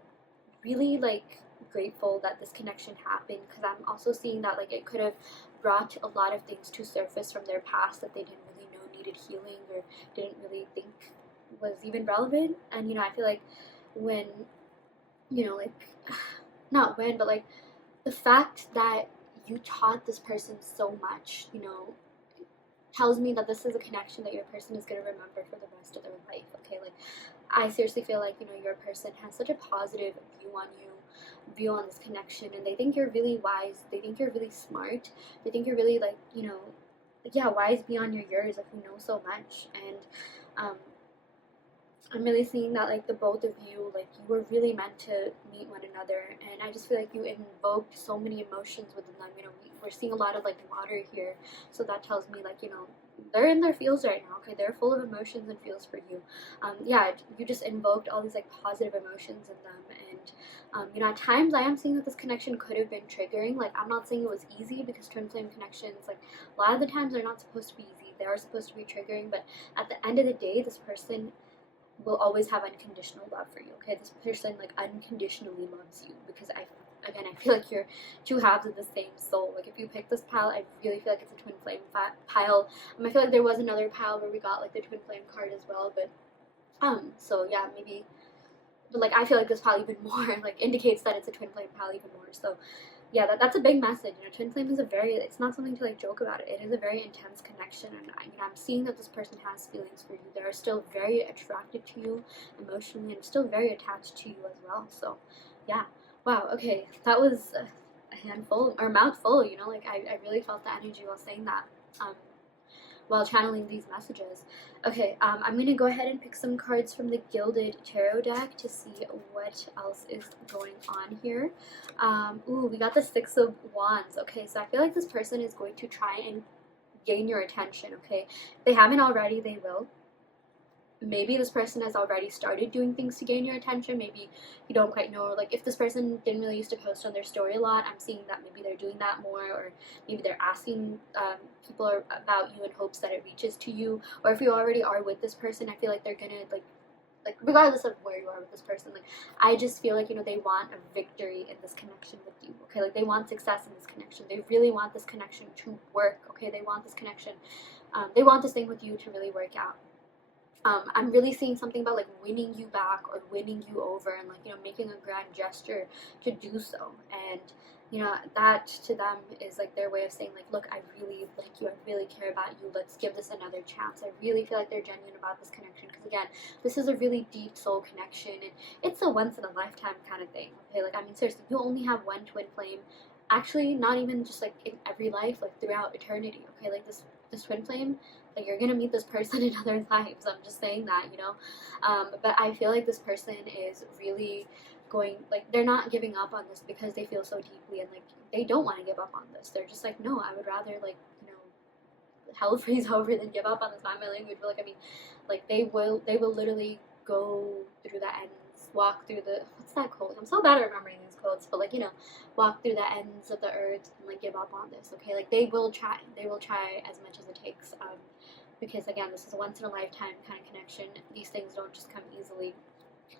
really like grateful that this connection happened, because I'm also seeing that like it could have brought a lot of things to surface from their past that they didn't really know needed healing or didn't really think was even relevant. And you know, I feel like when, you know, like not when, but like the fact that you taught this person so much, you know, tells me that this is a connection that your person is going to remember for the rest of their life, okay? Like, I seriously feel like, you know, your person has such a positive view on you, view on this connection, and they think you're really wise, they think you're really smart, they think you're really, like, you know, yeah, wise beyond your years, like, you know so much. And I'm really seeing that like the both of you, like you were really meant to meet one another, and I just feel like you invoked so many emotions within them. You know, we're seeing a lot of like water here, so that tells me like, you know, they're in their feels right now. Okay, they're full of emotions and feels for you. Yeah, you just invoked all these like positive emotions in them, and you know, at times I am seeing that this connection could have been triggering. Like, I'm not saying it was easy, because twin flame connections, like a lot of the times, they're not supposed to be easy. They are supposed to be triggering, but at the end of the day, this person will always have unconditional love for you. Okay, this person like unconditionally loves you, because I feel like you're two halves of the same soul. Like, if you pick this pile, I really feel like it's a twin flame pile. I feel like there was another pile where we got like the twin flame card as well, but so yeah, maybe, but like I feel like this pile even more like indicates that it's a twin flame pile even more. So yeah, that's a big message. You know, twin flame is a very, it's not something to like joke about. It is a very intense connection, and you know, I'm seeing that this person has feelings for you. They're still very attracted to you emotionally, and still very attached to you as well. So yeah, wow, okay, that was a handful or mouthful. You know, like I really felt the energy while saying that. While channeling these messages. Okay, I'm going to go ahead and pick some cards from the Gilded Tarot deck to see what else is going on here. Ooh, we got the Six of Wands. Okay, so I feel like this person is going to try and gain your attention, okay? If they haven't already, they will. Maybe this person has already started doing things to gain your attention. Maybe you don't quite know, like if this person didn't really used to post on their story a lot, I'm seeing that maybe they're doing that more, or maybe they're asking people about you in hopes that it reaches to you. Or if you already are with this person, I feel like they're gonna like regardless of where you are with this person, like I just feel like, you know, they want a victory in this connection with you. Okay, like they want success in this connection. They really want this connection to work. Okay, they want this connection, they want this thing with you to really work out. I'm really seeing something about like winning you back or winning you over, and like, you know, making a grand gesture to do so. And you know, that to them is like their way of saying like, look, I really like you, I really care about you, let's give this another chance. I really feel like they're genuine about this connection, because again, this is a really deep soul connection, and it's a once in a lifetime kind of thing. Okay, like I mean, seriously, you only have one twin flame, actually not even just like in every life, like throughout eternity. Okay, like this twin flame, like you're gonna meet this person in other lives. I'm just saying that, you know. But I feel like this person is really going, like they're not giving up on this because they feel so deeply, and like they don't want to give up on this. They're just like, no, I would rather like, you know, hell freeze over than give up on this. Not my language, but like I mean, like they will literally go through the ends, walk through the, what's that quote? I'm so bad at remembering these quotes, but like, you know, walk through the ends of the earth and like give up on this. Okay, like they will try as much as it takes. Because again, this is a once in a lifetime kind of connection. These things don't just come easily.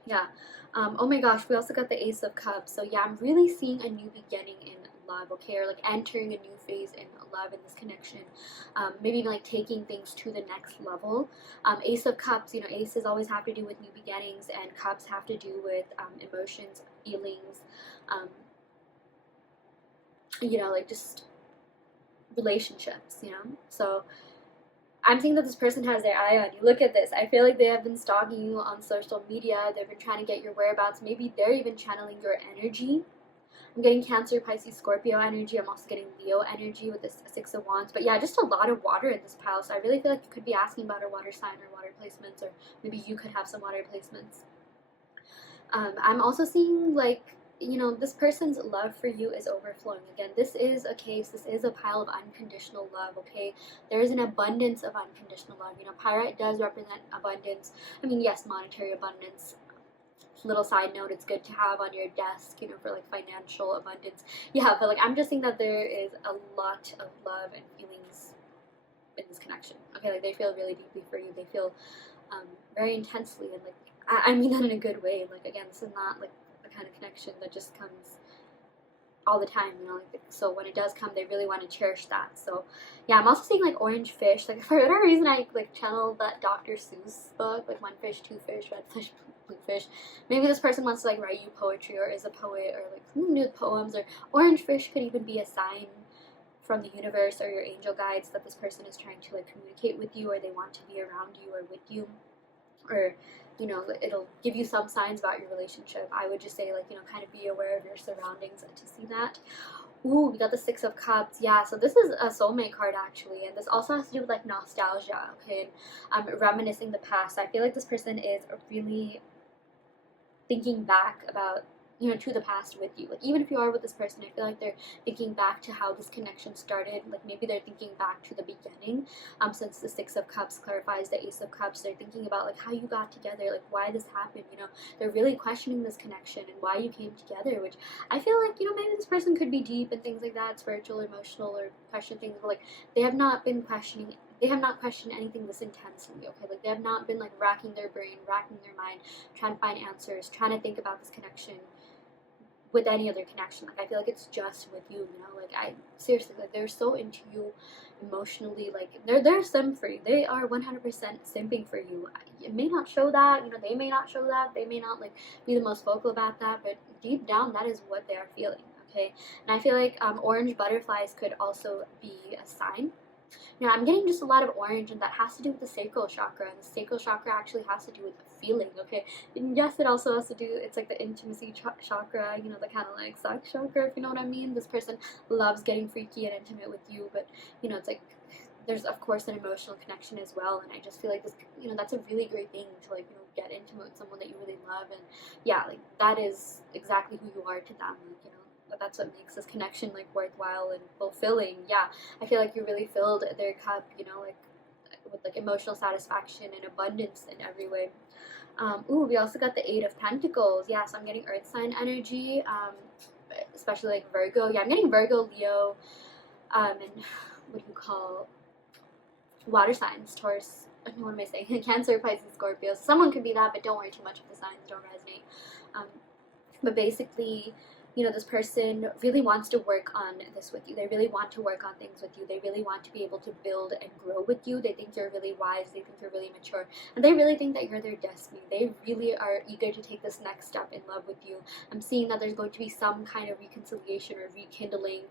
Yeah. Oh my gosh, we also got the Ace of Cups. So yeah, I'm really seeing a new beginning in love, okay, or like entering a new phase in love in this connection. Maybe even like taking things to the next level. Ace of Cups, you know, aces always have to do with new beginnings, and cups have to do with emotions, feelings, you know, like just relationships, you know. So I'm seeing that this person has their eye on you. Look at this. I feel like they have been stalking you on social media. They've been trying to get your whereabouts. Maybe they're even channeling your energy. I'm getting Cancer, Pisces, Scorpio energy. I'm also getting Leo energy with this Six of Wands. But yeah, just a lot of water in this pile. So I really feel like you could be asking about a water sign or water placements, or maybe you could have some water placements. I'm also seeing like, you know, this person's love for you is overflowing. Again, this is a case, this is a pile of unconditional love, okay? There is an abundance of unconditional love. You know, Pyrite does represent abundance. I mean, yes, monetary abundance. Little side note, it's good to have on your desk, you know, for like financial abundance. Yeah, but like I'm just seeing that there is a lot of love and feelings in this connection. Okay, like they feel really deeply for you. They feel very intensely, and like I mean that in a good way. Like again, this is not like the kind of connection that just comes all the time, you know. Like, so when it does come, they really want to cherish that. So yeah, I'm also seeing like orange fish. Like for whatever reason, I like channeled that Dr. Seuss book, like one fish, two fish, red fish, blue fish. Maybe this person wants to like write you poetry, or is a poet, or like something to do with poems. Or orange fish could even be a sign from the universe or your angel guides that this person is trying to like communicate with you, or they want to be around you or with you, or you know, it'll give you some signs about your relationship. I would just say like, you know, kind of be aware of your surroundings to see that. Ooh, we got the Six of Cups. Yeah, so this is a soulmate card actually, and this also has to do with like nostalgia, okay? Reminiscing the past. I feel like this person is really thinking back about, you know, to the past with you. Like even if you are with this person, I feel like they're thinking back to how this connection started. Like maybe they're thinking back to the beginning. Since the Six of Cups clarifies the Ace of Cups, they're thinking about like how you got together, like why this happened. You know, they're really questioning this connection and why you came together. Which I feel like, you know, maybe this person could be deep and things like that, spiritual, emotional, or question things. But like they have not been questioning. They have not questioned anything this intensely, okay? Like they have not been like racking their brain, racking their mind, trying to find answers, trying to think about this connection with any other connection. Like I feel like it's just with you, you know. Like I seriously, like they're so into you emotionally. Like they're sim for you. They are 100% simping for you. It may not show that, you know. They may not show that. They may not like be the most vocal about that, but deep down, that is what they are feeling. Okay, and I feel like orange butterflies could also be a sign. Now I'm getting just a lot of orange, and that has to do with the sacral chakra, and the sacral chakra actually has to do with feeling, okay? And yes, it also has to do, it's like the intimacy chakra, you know, the kind of like sex chakra, if you know what I mean. This person loves getting freaky and intimate with you, but, you know, it's like, there's of course an emotional connection as well, and I just feel like this, you know, that's a really great thing to like, you know, get intimate with someone that you really love, and yeah, like that is exactly who you are to them, like, you know, that's what makes this connection like worthwhile and fulfilling. Yeah, I feel like you really filled their cup, you know, like with like emotional satisfaction and abundance in every way. Ooh, we also got the Eight of Pentacles. Yeah, so I'm getting Earth sign energy, especially like Virgo. Yeah, I'm getting Virgo, Leo, and what do you call water signs, Taurus. What am I saying? Cancer, Pisces, Scorpio. So someone could be that, but don't worry too much if the signs don't resonate. Um, but basically, you know, this person really wants to work on this with you. They really want to work on things with you. They really want to be able to build and grow with you. They think you're really wise. They think you're really mature. And they really think that you're their destiny. They really are eager to take this next step in love with you. I'm seeing that there's going to be some kind of reconciliation or rekindling.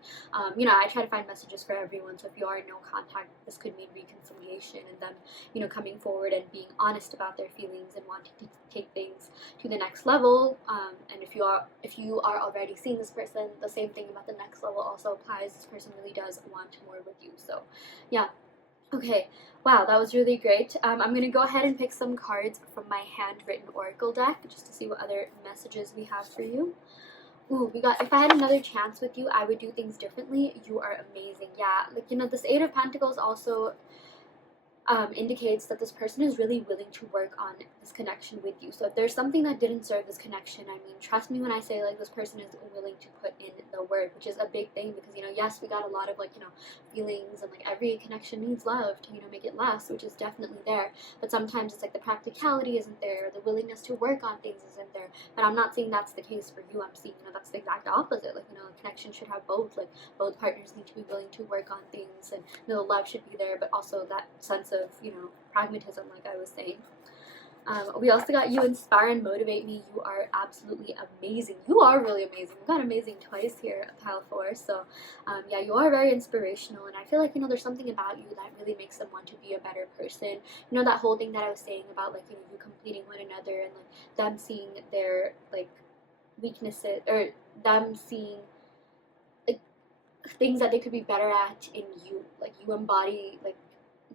You know, I try to find messages for everyone. So if you are in no contact, this could mean reconciliation and them, you know, coming forward and being honest about their feelings and wanting to take things to the next level. And if you are already seeing this person, the same thing about the next level also applies. This person really does want more with you. So yeah. Okay, wow, that was really great. I'm going to go ahead and pick some cards from my handwritten oracle deck just to see what other messages we have for you. Ooh, we got, if I had another chance with you, I would do things differently. You are amazing. Yeah, like, you know, this Eight of Pentacles also indicates that this person is really willing to work on this connection with you. So if there's something that didn't serve this connection, I mean, trust me when I say like this person is willing to put in the work, which is a big thing because, you know, yes, we got a lot of like, you know, feelings and like every connection needs love to, you know, make it last, which is definitely there. But sometimes it's like the practicality isn't there, the willingness to work on things isn't there. But I'm not saying that's the case for you. I'm saying, you know, that's the exact opposite. Like, you know, a connection should have both. Like both partners need to be willing to work on things, and, you know, the love should be there, but also that sense of, you know, pragmatism, like I was saying. We also got You Inspire and Motivate Me. You are absolutely amazing. You are really amazing. We got amazing twice here at Pile 4. So, yeah, you are very inspirational. And I feel like, you know, there's something about you that really makes them want to be a better person. You know, that whole thing that I was saying about, like, you know, you completing one another and, like, them seeing their, like, weaknesses, or them seeing, like, things that they could be better at in you. Like, you embody, like,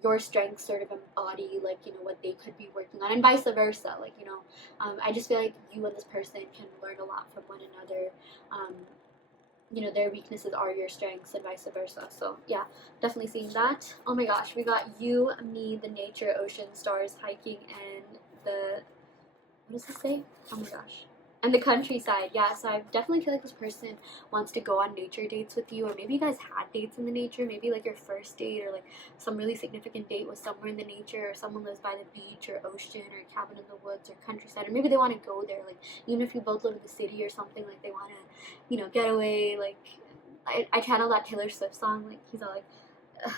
your strengths sort of embody, like, you know, what they could be working on, and vice versa. Like, you know, I just feel like you and this person can learn a lot from one another. You know, their weaknesses are your strengths and vice versa. So yeah, definitely seeing that. Oh my gosh, we got You, Me, the Nature, Ocean, Stars, Hiking, and the, what does this say? Oh my gosh. And the countryside. Yeah, so I definitely feel like this person wants to go on nature dates with you, or maybe you guys had dates in the nature, maybe like your first date, or like some really significant date was somewhere in the nature, or someone lives by the beach or ocean or cabin in the woods or countryside, or maybe they want to go there, like even if you both live in the city or something, like they want to, you know, get away. Like I channel that Taylor Swift song, like he's all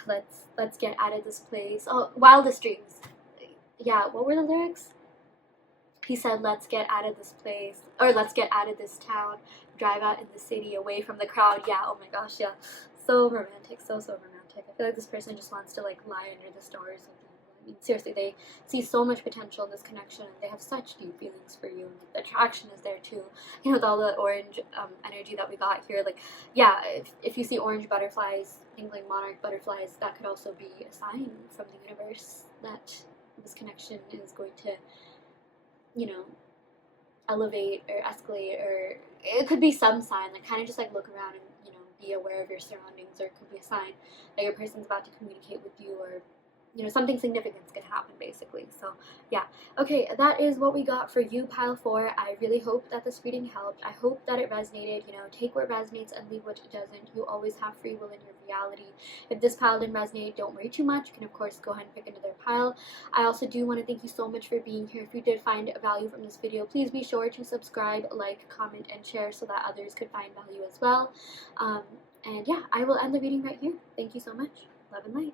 like, let's get out of this place. Oh, Wildest Dreams. Yeah, what were the lyrics? He said, let's get out of this place, or let's get out of this town, drive out in the city, away from the crowd. Yeah, oh my gosh, yeah. So romantic, so romantic. I feel like this person just wants to, like, lie under the stars with you. I mean, seriously, they see so much potential in this connection, and they have such deep feelings for you, and the attraction is there too. You know, with all the orange energy that we got here, like, yeah, if you see orange butterflies, tingling monarch butterflies, that could also be a sign from the universe that this connection is going to, you know, elevate or escalate, or it could be some sign, like kind of just like look around and, you know, be aware of your surroundings, or it could be a sign that your person's about to communicate with you, or, you know, something significant is going to happen, basically. So yeah, okay, that is what we got for you, pile 4. I really hope that this reading helped. I hope that it resonated. You know, take what resonates and leave what doesn't. You always have free will in your reality. If this pile didn't resonate, don't worry too much. You can of course go ahead and pick another pile. I also do want to thank you so much for being here. If you did find value from this video, please be sure to subscribe, like, comment, and share so that others could find value as well. And yeah, I will end the reading right here. Thank you so much. Love and light.